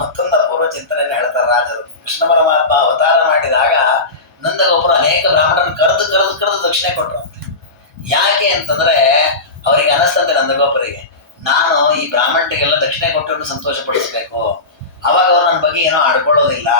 ಮತ್ತೊಂದು ಅಪೂರ್ವ ಚಿಂತನೆಯನ್ನು ಹೇಳ್ತಾರೆ ರಾಜರು. ಕೃಷ್ಣ ಪರಮಾತ್ಮ ಅವತಾರ ಮಾಡಿದಾಗ ನಂದಗೋಪುರ ಅನೇಕ ಬ್ರಾಹ್ಮಣರನ್ನು ಕರೆದು ಕರೆದು ಕರೆದು ದಕ್ಷಿಣೆ ಕೊಟ್ಟರಂತೆ. ಯಾಕೆ ಅಂತಂದ್ರೆ ಅವರಿಗೆ ಅನಿಸ್ತಂತೆ ನಂದಗೋಪುರಿಗೆ, ನಾನು ಈ ಬ್ರಾಹ್ಮಣರಿಗೆಲ್ಲ ದಕ್ಷಿಣೆ ಕೊಟ್ಟು ಸಂತೋಷ ಪಡಿಸ್ಬೇಕು, ಅವಾಗ ಅವ್ರು ನನ್ನ ಬಗ್ಗೆ ಏನೋ ಆಡ್ಕೊಳ್ಳೋದಿಲ್ಲ.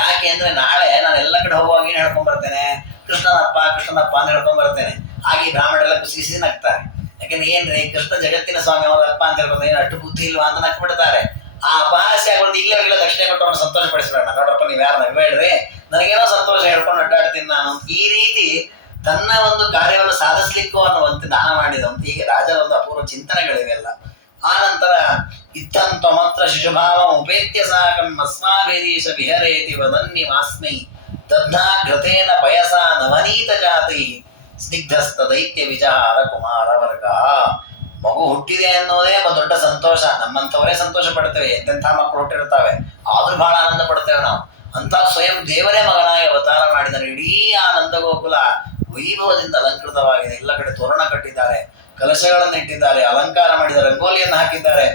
ಯಾಕೆ ಅಂದ್ರೆ ನಾಳೆ ನಾನು ಎಲ್ಲ ಕಡೆ ಹೋಗುವಾಗ ಏನು ಹೇಳ್ಕೊಂಡ್ ಬರ್ತೇನೆ, ಕೃಷ್ಣನಪ್ಪ ಕೃಷ್ಣನಪ್ಪ ಅಂತ ಹೇಳ್ಕೊಂಡ್ ಬರ್ತೇನೆ. ಹಾಗೆ ಈ ಬ್ರಾಹ್ಮಣರೆಲ್ಲ ಖುಷಿ ನಗ್ತಾರೆ. ಯಾಕಂದ್ರೆ ಏನ್ರಿ ಕೃಷ್ಣ ಜಗತ್ತಿನ ಸ್ವಾಮಿ ಅವರಪ್ಪ ಅಂತ ಹೇಳ್ಬೋದು, ಏನು ಅಷ್ಟು ಬುದ್ಧಿ ಇಲ್ವಾ ಅಂತ ನಕ್ ಬಿಡ್ತಾರೆ. ಆ ಅಪಹಾಸ್ಯ ಆಗೋದು ಇಲ್ಲವರೆಲ್ಲ ದಕ್ಷಿಣೆ ಕೊಟ್ಟು ಅವ್ರನ್ನ ಸಂತೋಷ ಪಡಿಸ್ಬೇಡ, ನೋಡ್ರಪ್ಪ ನೀವು ಯಾರು ನಗಬೇಡ್ರಿ, ನನಗೇನೋ ಸಂತೋಷ ಹೇಳ್ಕೊಂಡು ಅಡ್ಡಾಡ್ತೀನಿ ನಾನು. ಈ ರೀತಿ ತನ್ನ ಒಂದು ಕಾರ್ಯವನ್ನು ಸಾಧಿಸ್ಲಿಕ್ಕೂ ಅನ್ನುವಂತೆ ದಾನ ಮಾಡಿದಂತೆ ಹೀಗೆ ರಾಜರ ಒಂದು ಅಪೂರ್ವ ಚಿಂತನೆಗಳಿವೆಲ್ಲ. ಆ ನಂತರ ಇತ್ತಂತ ಮಾತ್ರ ಶಿಶುಭಾವ ಉಪೇತ್ಯ ಸಾಕಂ ಅಸ್ಮಾಭೇದೀಶ ವಿಹರೇತಿ ವದನ್ನಿ ಮಾಸ್ಮೈ ದಗ್ಧಾ ಘೃತೇನ ಪಯಸ ನವನೀತ ಜಾತಿ ಸ್ನಿಗ್ಧಸ್ಥ ದೈತ್ಯ ವಿಚಾರ ಕುಮಾರ ವರ್ಗ. ಮಗು ಹುಟ್ಟಿದೆ ಅನ್ನೋದೇ ಒಂದು ದೊಡ್ಡ ಸಂತೋಷ. ನಮ್ಮಂಥವರೇ ಸಂತೋಷ ಪಡ್ತೇವೆ, ಎಂತೆಂಥ ಮಕ್ಕಳು ಹುಟ್ಟಿರ್ತಾವೆ, ಆದ್ರೂ ಬಹಳ ಆನಂದ ಪಡ್ತೇವೆ ನಾವು. ಅಂತ ಸ್ವಯಂ ದೇವರೇ ಮಗನಾಗಿ ಅವತಾರ ಮಾಡಿದರೆ ಇಡೀ ಆನಂದ ಗೋಕುಲ ವೈಭವದಿಂದ ಅಲಂಕೃತವಾಗಿದೆ. ಎಲ್ಲ ಕಡೆ ತೋರಣ ಕಟ್ಟಿದ್ದಾರೆ, ಕಲಶಗಳನ್ನು ಇಟ್ಟಿದ್ದಾರೆ, ಅಲಂಕಾರ ಮಾಡಿದ್ದಾರೆ, ರಂಗೋಲಿಯನ್ನು ಹಾಕಿದ್ದಾರೆ.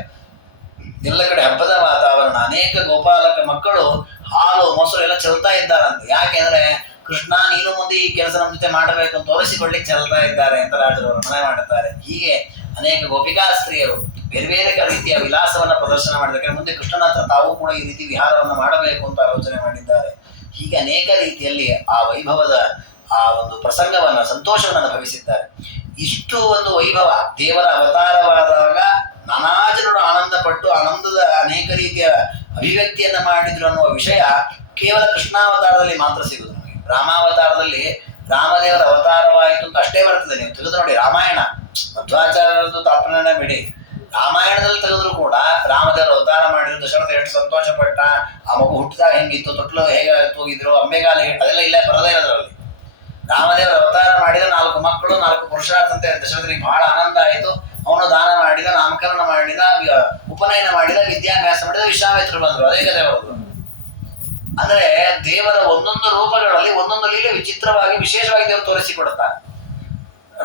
ಎಲ್ಲ ಕಡೆ ಹಬ್ಬದ ವಾತಾವರಣ. ಅನೇಕ ಗೋಪಾಲಕ ಮಕ್ಕಳು ಹಾಲು ಮೊಸರು ಎಲ್ಲ ಚೆಲ್ತಾ ಇದ್ದಾರಂತೆ. ಯಾಕೆಂದ್ರೆ ಕೃಷ್ಣ ನೀನು ಮುಂದೆ ಈ ಕೆಲಸ ನಮ್ಮ ಜೊತೆ ಮಾಡಬೇಕು ಅಂತ ತೋರಿಸಿಕೊಳ್ಳಿಕ್ಕೆ ಚೆಲ್ತಾ ಇದ್ದಾರೆ ಅಂತ ರಾಜರವರು ಮನೆ ಮಾಡುತ್ತಾರೆ. ಹೀಗೆ ಅನೇಕ ಗೋಪಿಕಾ ಸ್ತ್ರೀಯರು ಬೇರೆ ಬೇರೆ ರೀತಿಯ ವಿಲಾಸವನ್ನ ಪ್ರದರ್ಶನ ಮಾಡಿದರೆ ಮುಂದೆ ಕೃಷ್ಣನ ಹತ್ರ ತಾವು ಕೂಡ ಈ ರೀತಿ ವಿಹಾರವನ್ನು ಮಾಡಬೇಕು ಅಂತ ಆಲೋಚನೆ ಮಾಡಿದ್ದಾರೆ. ಹೀಗೆ ಅನೇಕ ರೀತಿಯಲ್ಲಿ ಆ ವೈಭವದ ಆ ಒಂದು ಪ್ರಸಂಗವನ್ನ ಸಂತೋಷವನ್ನು ಅನುಭವಿಸಿದ್ದಾರೆ. ಇಷ್ಟು ಒಂದು ವೈಭವ ದೇವರ ಅವತಾರವಾದಾಗ ನಾನಾ ಜನರು ಆನಂದ ಪಟ್ಟು ಆನಂದದ ಅನೇಕ ರೀತಿಯ ಅಭಿವ್ಯಕ್ತಿಯನ್ನ ಮಾಡಿದ್ರು ಅನ್ನುವ ವಿಷಯ ಕೇವಲ ಕೃಷ್ಣಾವತಾರದಲ್ಲಿ ಮಾತ್ರ ಸಿಗುದು ನಮಗೆ. ರಾಮಾವತಾರದಲ್ಲಿ ರಾಮದೇವರ ಅವತಾರವಾಯಿತು ಅಂತ ಅಷ್ಟೇ ಬರ್ತದೆ. ನೀವು ತೆಗೆದು ನೋಡಿ ರಾಮಾಯಣ, ಮಧ್ವಾಚಾರ್ಯರದ್ದು ತಾತ್ಪರ್ಯನೇ ಬಿಡಿ, ರಾಮಾಯಣದಲ್ಲಿ ತೆಗೆದ್ರು ಕೂಡ ರಾಮದೇವರು ಅವತಾರ ಮಾಡಿದ್ರು, ದಶರಥ ಎಷ್ಟು ಸಂತೋಷ ಪಟ್ಟ, ಆ ಮಗು ಹುಟ್ಟಿದಾಗ ಹೆಂಗಿತ್ತು, ತೊಟ್ಲು ಹೇಗೆ ತೂಗಿದ್ರು, ಅಂಬೆಗಾಲ ಅದೆಲ್ಲ ಇಲ್ಲೇ ಬರದೇ ಇರೋದ್ರಲ್ಲಿ. ರಾಮದೇವರ ಅವತಾರ ಮಾಡಿದ 4 ಮಕ್ಕಳು 4 ಪುರುಷಾರ್ಥ ಅಂತ ದಶರಥನಿಗೆ ಬಹಳ ಆನಂದ ಆಯಿತು. ಅವನು ದಾನ ಮಾಡಿದ, ನಾಮಕರಣ ಮಾಡಿದ, ಉಪನಯನ ಮಾಡಿದ, ವಿದ್ಯಾಭ್ಯಾಸ ಮಾಡಿದ, ವಿಶ್ವಾಮಿತ್ರರು ಬಂದರು. ಅದೇ ಕಥೆ ಬರುವುದು. ಅಂದ್ರೆ ದೇವರ ಒಂದೊಂದು ರೂಪಗಳಲ್ಲಿ ಒಂದೊಂದು ಲೀಲೆ ವಿಚಿತ್ರವಾಗಿ ವಿಶೇಷವಾಗಿ ದೇವರು ತೋರಿಸಿಕೊಡುತ್ತಾರೆ.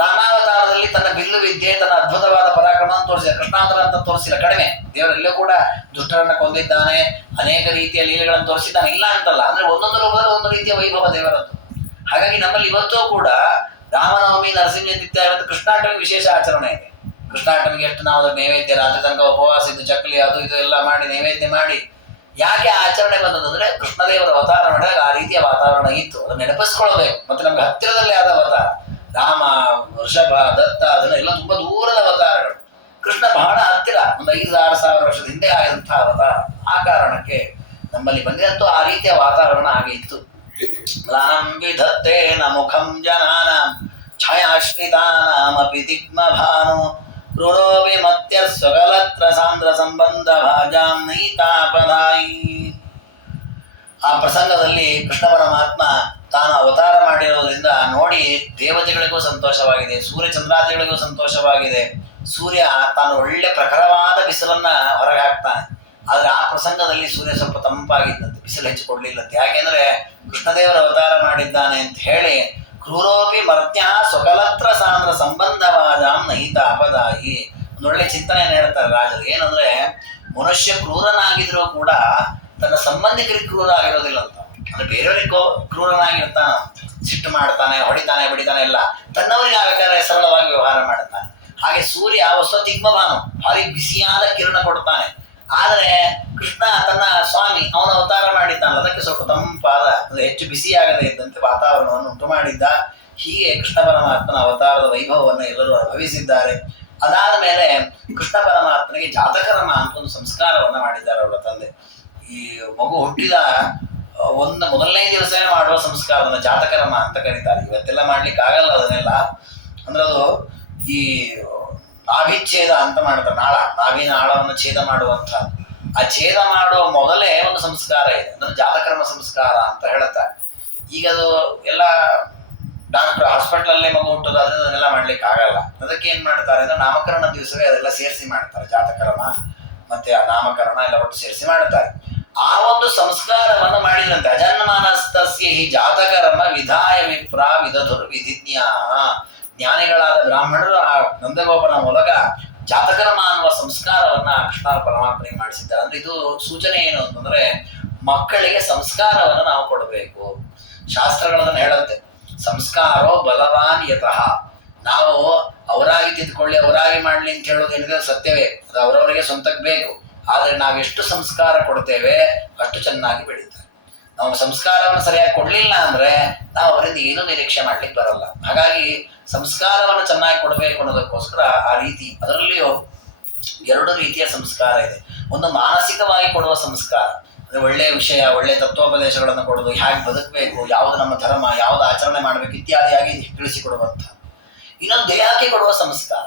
ರಾಮಾವತಾರದಲ್ಲಿ ತನ್ನ ಬಿಲ್ಲು ವಿದ್ಯೆ, ತನ್ನ ಅದ್ಭುತವಾದ ಪರಾಕ್ರಮವನ್ನು ತೋರಿಸಿದ. ಕೃಷ್ಣಾವತಾರ ಅಂತ ತೋರಿಸಿಲ್ಲ, ಕಡಿಮೆ. ದೇವರೆಲ್ಲೂ ಕೂಡ ದುಷ್ಟರನ್ನ ಕೊಂದಿದ್ದಾನೆ, ಅನೇಕ ರೀತಿಯ ಲೀಲೆಗಳನ್ನು ತೋರಿಸಿದ್ದಾನೆ, ಇಲ್ಲ ಅಂತಲ್ಲ. ಅಂದ್ರೆ ಒಂದೊಂದು ರೂಪದಲ್ಲಿ ಒಂದು ರೀತಿಯ ವೈಭವ ದೇವರದ್ದು. ಹಾಗಾಗಿ ನಮ್ಮಲ್ಲಿ ಇವತ್ತೂ ಕೂಡ ರಾಮನವಮಿ, ನರಸಿಂಹ ಜಯಂತಿ ಇತ್ಯಾದಿ ಕೃಷ್ಣಾಷ್ಟಮಿ ವಿಶೇಷ ಆಚರಣೆ ಇದೆ. ಕೃಷ್ಣಾಷ್ಟಮಿಗೆ ಎಷ್ಟು ನಾವು ಅದಕ್ಕೆ ನೈವೇದ್ಯ, ರಾತ್ರಿ ತನಕ ಉಪವಾಸ ಇದ್ದು ಚಕ್ಲಿ ಅದು ಇದು ಎಲ್ಲ ಮಾಡಿ ನೈವೇದ್ಯ ಮಾಡಿ. ಯಾಕೆ ಆಚರಣೆ ಬಂದದಂದ್ರೆ ಕೃಷ್ಣದೇವರ ಅವತಾರ ಮಾಡಿದಾಗ ಆ ರೀತಿಯ ವಾತಾವರಣ ಇತ್ತು. ಅದನ್ನ ನೆನಪಿಸ್ಕೊಳ್ಬೇಕು. ಮತ್ತೆ ನಮ್ಗೆ ಹತ್ತಿರದಲ್ಲಿ ಆದ ಅವತಾರ ರಾಮ, ವೃಷಭ, ದತ್ತ, ಅದನ್ನೆಲ್ಲ ತುಂಬಾ ದೂರದ ಅವತಾರಗಳು. ಕೃಷ್ಣ ಬಹಳ ಹತ್ತಿರ, ಒಂದು 5,000 6,000 ವರ್ಷದ ಹಿಂದೆ ಆಗಿದಂತಹ ಅವತಾರ. ಆ ಕಾರಣಕ್ಕೆ ನಮ್ಮಲ್ಲಿ ಬಂದಿರಂತೂ ಆ ರೀತಿಯ ವಾತಾವರಣ ಹಾಗೆ ಇತ್ತು. ಮ್ಲಾನಂ ವಿಧತ್ತೇನ ಮುಖಂ ಜನಾನಾಂ ಛಾಯಾಶ್ರಿತಾನಾಮಪಿ ದಿಗ್ಮಭಾನು ಕ್ರೂರೋಪಿ ಮತ್ಯ ಸ್ವಗಲತ್ರ ಸಾಂದ್ರ ಸಂಬಂಧ ಭಾಜಾಂ ನೈತಾಪದಾಯಿ. ಆ ಪ್ರಸಂಗದಲ್ಲಿ ಕೃಷ್ಣ ಪರಮಾತ್ಮ ತಾನು ಅವತಾರ ಮಾಡಿರೋದ್ರಿಂದ ನೋಡಿ ದೇವತೆಗಳಿಗೂ ಸಂತೋಷವಾಗಿದೆ, ಸೂರ್ಯ ಚಂದ್ರಾದಿಗಳಿಗೂ ಸಂತೋಷವಾಗಿದೆ. ಸೂರ್ಯ ತಾನು ಒಳ್ಳೆ ಪ್ರಖರವಾದ ಬಿಸಿಲನ್ನ ಹೊರಗೆ ಹಾಕ್ತಾನೆ. ಆದ್ರೆ ಆ ಪ್ರಸಂಗದಲ್ಲಿ ಸೂರ್ಯ ಸ್ವಲ್ಪ ತಂಪಾಗಿದ್ದಂತೆ, ಬಿಸಿಲು ಹೆಚ್ಚು ಕೊಡ್ಲಿಲ್ಲಂತೆ. ಯಾಕೆಂದ್ರೆ ಕೃಷ್ಣದೇವರ ಅವತಾರ ಮಾಡಿದ್ದಾನೆ ಅಂತ ಹೇಳಿ ಕ್ರೂರೋಪಿ ಮರ್ತ್ಯ ಸ್ವಕಲತ್ರ ಸಾಂದ್ರ ಸಂಬಂಧವಾದಾಂ ನಹಿತ ಅಪದಾಯಿ. ಒಂದೊಳ್ಳೆ ಚಿಂತನೆಯನ್ನು ಹೇಳ್ತಾರೆ ರಾಜರು. ಏನಂದ್ರೆ ಮನುಷ್ಯ ಕ್ರೂರನಾಗಿದ್ರು ಕೂಡ ತನ್ನ ಸಂಬಂಧಿಕರಿಗೆ ಕ್ರೂರ ಆಗಿರೋದಿಲ್ಲ ಅಂತ. ಅಂದ್ರೆ ಬೇರೆಯವರಿಗೂ ಕ್ರೂರನಾಗಿರ್ತಾನ, ಸಿಟ್ಟು ಮಾಡ್ತಾನೆ, ಹೊಡಿತಾನೆ, ಬಡಿತಾನೆ, ಎಲ್ಲ ತನ್ನವರಿಗೆ ಆಗಬೇಕಾದ್ರೆ ಸರಳವಾಗಿ ವ್ಯವಹಾರ ಮಾಡುತ್ತಾನೆ. ಹಾಗೆ ಸೂರ್ಯ ದಿಗ್ಮಭಾನು, ಭಾರಿ ಬಿಸಿಯಾದ ಕಿರಣ ಕೊಡ್ತಾನೆ. ಆದರೆ ಕೃಷ್ಣ ತನ್ನ ಸ್ವಾಮಿ ಅವನ ಅವತಾರ ಮಾಡಿದ್ದಾನಲ್ಲ, ಅದಕ್ಕೆ ಸ್ವಲ್ಪ ತಂಪಾದ, ಅಂದ್ರೆ ಹೆಚ್ಚು ಬಿಸಿಯಾಗದೇ ಇದ್ದಂತೆ ವಾತಾವರಣವನ್ನು ಉಂಟು ಮಾಡಿದ್ದ. ಹೀಗೆ ಕೃಷ್ಣ ಪರಮಾತ್ಮನ ಅವತಾರದ ವೈಭವವನ್ನು ಎಲ್ಲರೂ ಅನುಭವಿಸಿದ್ದಾರೆ. ಅದಾದ ಮೇಲೆ ಕೃಷ್ಣ ಪರಮಾತ್ಮನಿಗೆ ಜಾತಕರ್ಮ ಅಂತ ಒಂದು ಸಂಸ್ಕಾರವನ್ನ ಮಾಡಿದ್ದಾರೆ ಅವರ ತಂದೆ. ಈ ಮಗು ಹುಟ್ಟಿದ ಮೊದಲನೇ ದಿವಸವೇ ಮಾಡುವ ಸಂಸ್ಕಾರವನ್ನ ಜಾತಕರ್ಮ ಅಂತ ಕರೀತಾರೆ. ಇವತ್ತೆಲ್ಲ ಮಾಡ್ಲಿಕ್ಕೆ ಆಗಲ್ಲ ಅದನ್ನೆಲ್ಲ. ಅಂದ್ರೆ ಅದು ಈ ನಾಭಿಚ್ಛೇದ ಅಂತ ಮಾಡ್ತಾರೆ. ನಾಭಿನ ಆಳವನ್ನು ಛೇದ ಮಾಡುವಂತ, ಆ ಛೇದ ಮಾಡುವ ಮೊದಲೇ ಒಂದು ಸಂಸ್ಕಾರ ಇದೆ, ಅಂದ್ರೆ ಜಾತಕರ್ಮ ಸಂಸ್ಕಾರ ಅಂತ ಹೇಳುತ್ತಾರೆ. ಈಗ ಅದು ಎಲ್ಲ ಡಾಕ್ಟರ್ ಹಾಸ್ಪಿಟಲ್ ಮಗು ಹುಟ್ಟೋದಾದ್ರೆ ಅದನ್ನೆಲ್ಲ ಮಾಡ್ಲಿಕ್ಕೆ ಆಗಲ್ಲ. ಅದಕ್ಕೆ ಏನ್ ಮಾಡ್ತಾರೆ ಅಂದ್ರೆ ನಾಮಕರಣ ದಿವಸವೇ ಅದೆಲ್ಲ ಸೇರಿಸಿ ಮಾಡ್ತಾರೆ. ಜಾತಕರ್ಮ ಮತ್ತೆ ಆ ನಾಮಕರಣ ಎಲ್ಲ ಒಟ್ಟು ಸೇರಿಸಿ ಮಾಡ್ತಾರೆ. ಆ ಒಂದು ಸಂಸ್ಕಾರವನ್ನು ಮಾಡಿದಂತೆ ಅಜನ್ಮಾನಸ್ತಸ್ಯ ಹಿ ಜಾತಕರ್ಮ ವಿಧಾಯ ವಿಪ್ರ ವಿಧಧುರ್ ವಿಧಿಜ್ಞ. ಜ್ಞಾನಿಗಳಾದ ಬ್ರಾಹ್ಮಣರು ಆ ನಂದಗೋಪನ ಮೂಲಕ ಜಾತಕರ್ಮ ಅನ್ನುವ ಸಂಸ್ಕಾರವನ್ನ ಕೃಷ್ಣ ಪರಮಾತ್ಮನಿಗೆ ಮಾಡಿಸಿದ್ದಾರೆ. ಅಂದ್ರೆ ಇದು ಸೂಚನೆ ಏನು ಅಂತಂದ್ರೆ ಮಕ್ಕಳಿಗೆ ಸಂಸ್ಕಾರವನ್ನು ನಾವು ಕೊಡಬೇಕು. ಶಾಸ್ತ್ರಗಳನ್ನ ಹೇಳುತ್ತೆ, ಸಂಸ್ಕಾರೋ ಬಲವಾನ್ ಯತಃ. ನಾವು ಅವರಾಗಿ ತಿದ್ಕೊಳ್ಳಿ ಅವರಾಗಿ ಮಾಡ್ಲಿ ಅಂತ ಹೇಳೋದೇನಿದೆ ಸತ್ಯವೇ, ಅದು ಅವರವರಿಗೆ ಸ್ವಂತಕ್ಕೆ ಬೇಕು. ಆದ್ರೆ ನಾವು ಎಷ್ಟು ಸಂಸ್ಕಾರ ಕೊಡ್ತೇವೆ ಅಷ್ಟು ಚೆನ್ನಾಗಿ ಬೆಳೀತಾರೆ. ನಾವು ಸಂಸ್ಕಾರವನ್ನು ಸರಿಯಾಗಿ ಕೊಡ್ಲಿಲ್ಲ ಅಂದ್ರೆ ನಾವು ಅವರಿಂದ ಏನೂ ನಿರೀಕ್ಷೆ ಮಾಡ್ಲಿಕ್ಕೆ ಬರಲ್ಲ. ಹಾಗಾಗಿ ಸಂಸ್ಕಾರವನ್ನು ಚೆನ್ನಾಗಿ ಕೊಡಬೇಕು ಅನ್ನೋದಕ್ಕೋಸ್ಕರ ಆ ರೀತಿ, ಅದರಲ್ಲಿಯೂ ಎರಡು ರೀತಿಯ ಸಂಸ್ಕಾರ ಇದೆ. ಒಂದು ಮಾನಸಿಕವಾಗಿ ಕೊಡುವ ಸಂಸ್ಕಾರ, ಅಂದ್ರೆ ಒಳ್ಳೆಯ ವಿಷಯ, ಒಳ್ಳೆಯ ತತ್ವೋಪದೇಶಗಳನ್ನು ಕೊಡೋದು, ಹೇಗೆ ಬದುಕಬೇಕು, ಯಾವುದು ನಮ್ಮ ಧರ್ಮ, ಯಾವುದು ಆಚರಣೆ ಮಾಡಬೇಕು ಇತ್ಯಾದಿಯಾಗಿ ತಿಳಿಸಿಕೊಡುವಂಥ. ಇನ್ನೊಂದು ದೇಹಕ್ಕೆ ಕೊಡುವ ಸಂಸ್ಕಾರ.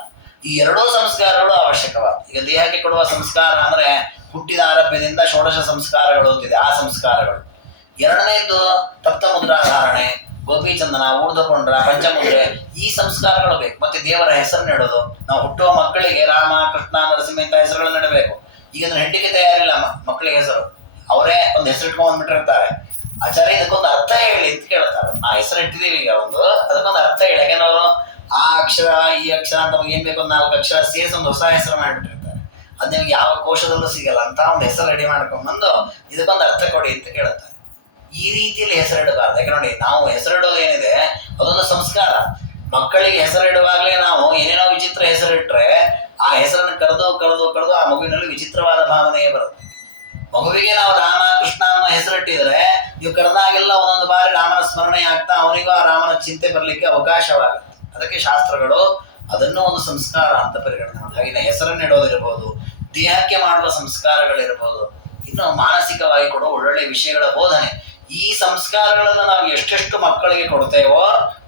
ಈ ಎರಡೂ ಸಂಸ್ಕಾರಗಳು ಅವಶ್ಯಕವಾದ. ಈಗ ದೇಹಕ್ಕೆ ಕೊಡುವ ಸಂಸ್ಕಾರ ಅಂದ್ರೆ ಹುಟ್ಟಿದ ಆರಭ್ಯದಿಂದ ಷೋಡಶ ಸಂಸ್ಕಾರಗಳು ಅಂತಿದೆ, ಆ ಸಂಸ್ಕಾರಗಳು. ಎರಡನೇದು ತಪ್ತ ಮುದ್ರಾಧಾರಣೆ, ಗೋಪಿಚಂದನ, ಊರ್ಧ್ವಪುಂಡ್ರ, ಪಂಚಮುದ್ರೆ, ಈ ಸಂಸ್ಕಾರಗಳು ಬೇಕು. ಮತ್ತೆ ದೇವರ ಹೆಸರನ್ನ ಇಡೋದು. ನಾವು ಹುಟ್ಟುವ ಮಕ್ಕಳಿಗೆ ರಾಮ, ಕೃಷ್ಣ, ನರಸಿಂಹ ಇಂಥ ಹೆಸರುಗಳನ್ನ ಇಡಬೇಕು. ಈಗ ಹೆಂಡಿಗೆ ತಯಾರಿಲ್ಲ ಮಕ್ಕಳಿಗೆ ಹೆಸರು, ಅವರೇ ಒಂದು ಹೆಸರು ಇಟ್ಕೊಂಡ್ ಬಂದ್ಬಿಟ್ಟಿರ್ತಾರೆ. ಆಚಾರ್ಯ ಇದಕ್ಕೊಂದು ಅರ್ಥ ಹೇಳಿ ಅಂತ ಕೇಳ್ತಾರೆ. ಆ ಹೆಸರು ಇಟ್ಟಿದೀವಿ ಈಗ ಒಂದು, ಅದಕ್ಕೊಂದು ಅರ್ಥ ಹೇಳಿ. ಯಾಕೆಂದ್ರೆ ಅವರು ಆ ಅಕ್ಷರ ಈ ಅಕ್ಷರ ಅಂತ ಏನ್ ಬೇಕು ಒಂದು 4 ಅಕ್ಷರ ಸೇರಿಸಿ ಒಂದು ಹೊಸ ಹೆಸರು ಮಾಡಿಬಿಟ್ಟಿರ್ತಾರೆ. ಅದ್ ನಿಮ್ಗೆ ಯಾವ ಕೋಶದಲ್ಲೂ ಸಿಗಲ್ಲ ಅಂತ ಒಂದು ಹೆಸರು ರೆಡಿ ಮಾಡ್ಕೊಂಡ್ ಬಂದು ಇದಕ್ಕೊಂದು ಅರ್ಥ ಕೊಡಿ ಅಂತ ಕೇಳ್ತಾರೆ. ಈ ರೀತಿಯಲ್ಲಿ ಹೆಸರಿಡಬಾರ್ದು. ಯಾಕೆ ನೋಡಿ, ನಾವು ಹೆಸರಿಡೋದು ಏನಿದೆ ಅದೊಂದು ಸಂಸ್ಕಾರ. ಮಕ್ಕಳಿಗೆ ಹೆಸರಿಡುವಾಗಲೇ ನಾವು ಏನೇನೋ ವಿಚಿತ್ರ ಹೆಸರಿಟ್ರೆ ಆ ಹೆಸರನ್ನು ಕರೆದು ಕರೆದು ಕರೆದು ಆ ಮಗುವಿನಲ್ಲಿ ವಿಚಿತ್ರವಾದ ಭಾವನೆಯೇ ಬರುತ್ತೆ. ಮಗುವಿಗೆ ನಾವು ರಾಮ ಕೃಷ್ಣ ಅನ್ನೋ ಹೆಸರಿಟ್ಟಿದ್ರೆ ನೀವು ಕರೆದಾಗೆಲ್ಲ ಒಂದೊಂದು ಬಾರಿ ರಾಮನ ಸ್ಮರಣೆ ಆಗ್ತಾ ಅವನಿಗೂ ಆ ರಾಮನ ಚಿಂತೆ ಬರಲಿಕ್ಕೆ ಅವಕಾಶವಾಗುತ್ತೆ. ಅದಕ್ಕೆ ಶಾಸ್ತ್ರಗಳು ಅದನ್ನು ಒಂದು ಸಂಸ್ಕಾರ ಅಂತ ಪರಿಗಣನೆ ಮಾಡಿ. ಹಾಗೆ ಹೆಸರನ್ನಿಡೋದಿರ್ಬೋದು, ದೇಹಕ್ಕೆ ಮಾಡುವ ಸಂಸ್ಕಾರಗಳಿರ್ಬೋದು, ಇನ್ನು ಮಾನಸಿಕವಾಗಿ ಕೊಡುವ ಒಳ್ಳೊಳ್ಳೆ ವಿಷಯಗಳ ಬೋಧನೆ. ಈ ಸಂಸ್ಕಾರಗಳನ್ನು ನಾವು ಎಷ್ಟೆಷ್ಟು ಮಕ್ಕಳಿಗೆ ಕೊಡ್ತೇವೋ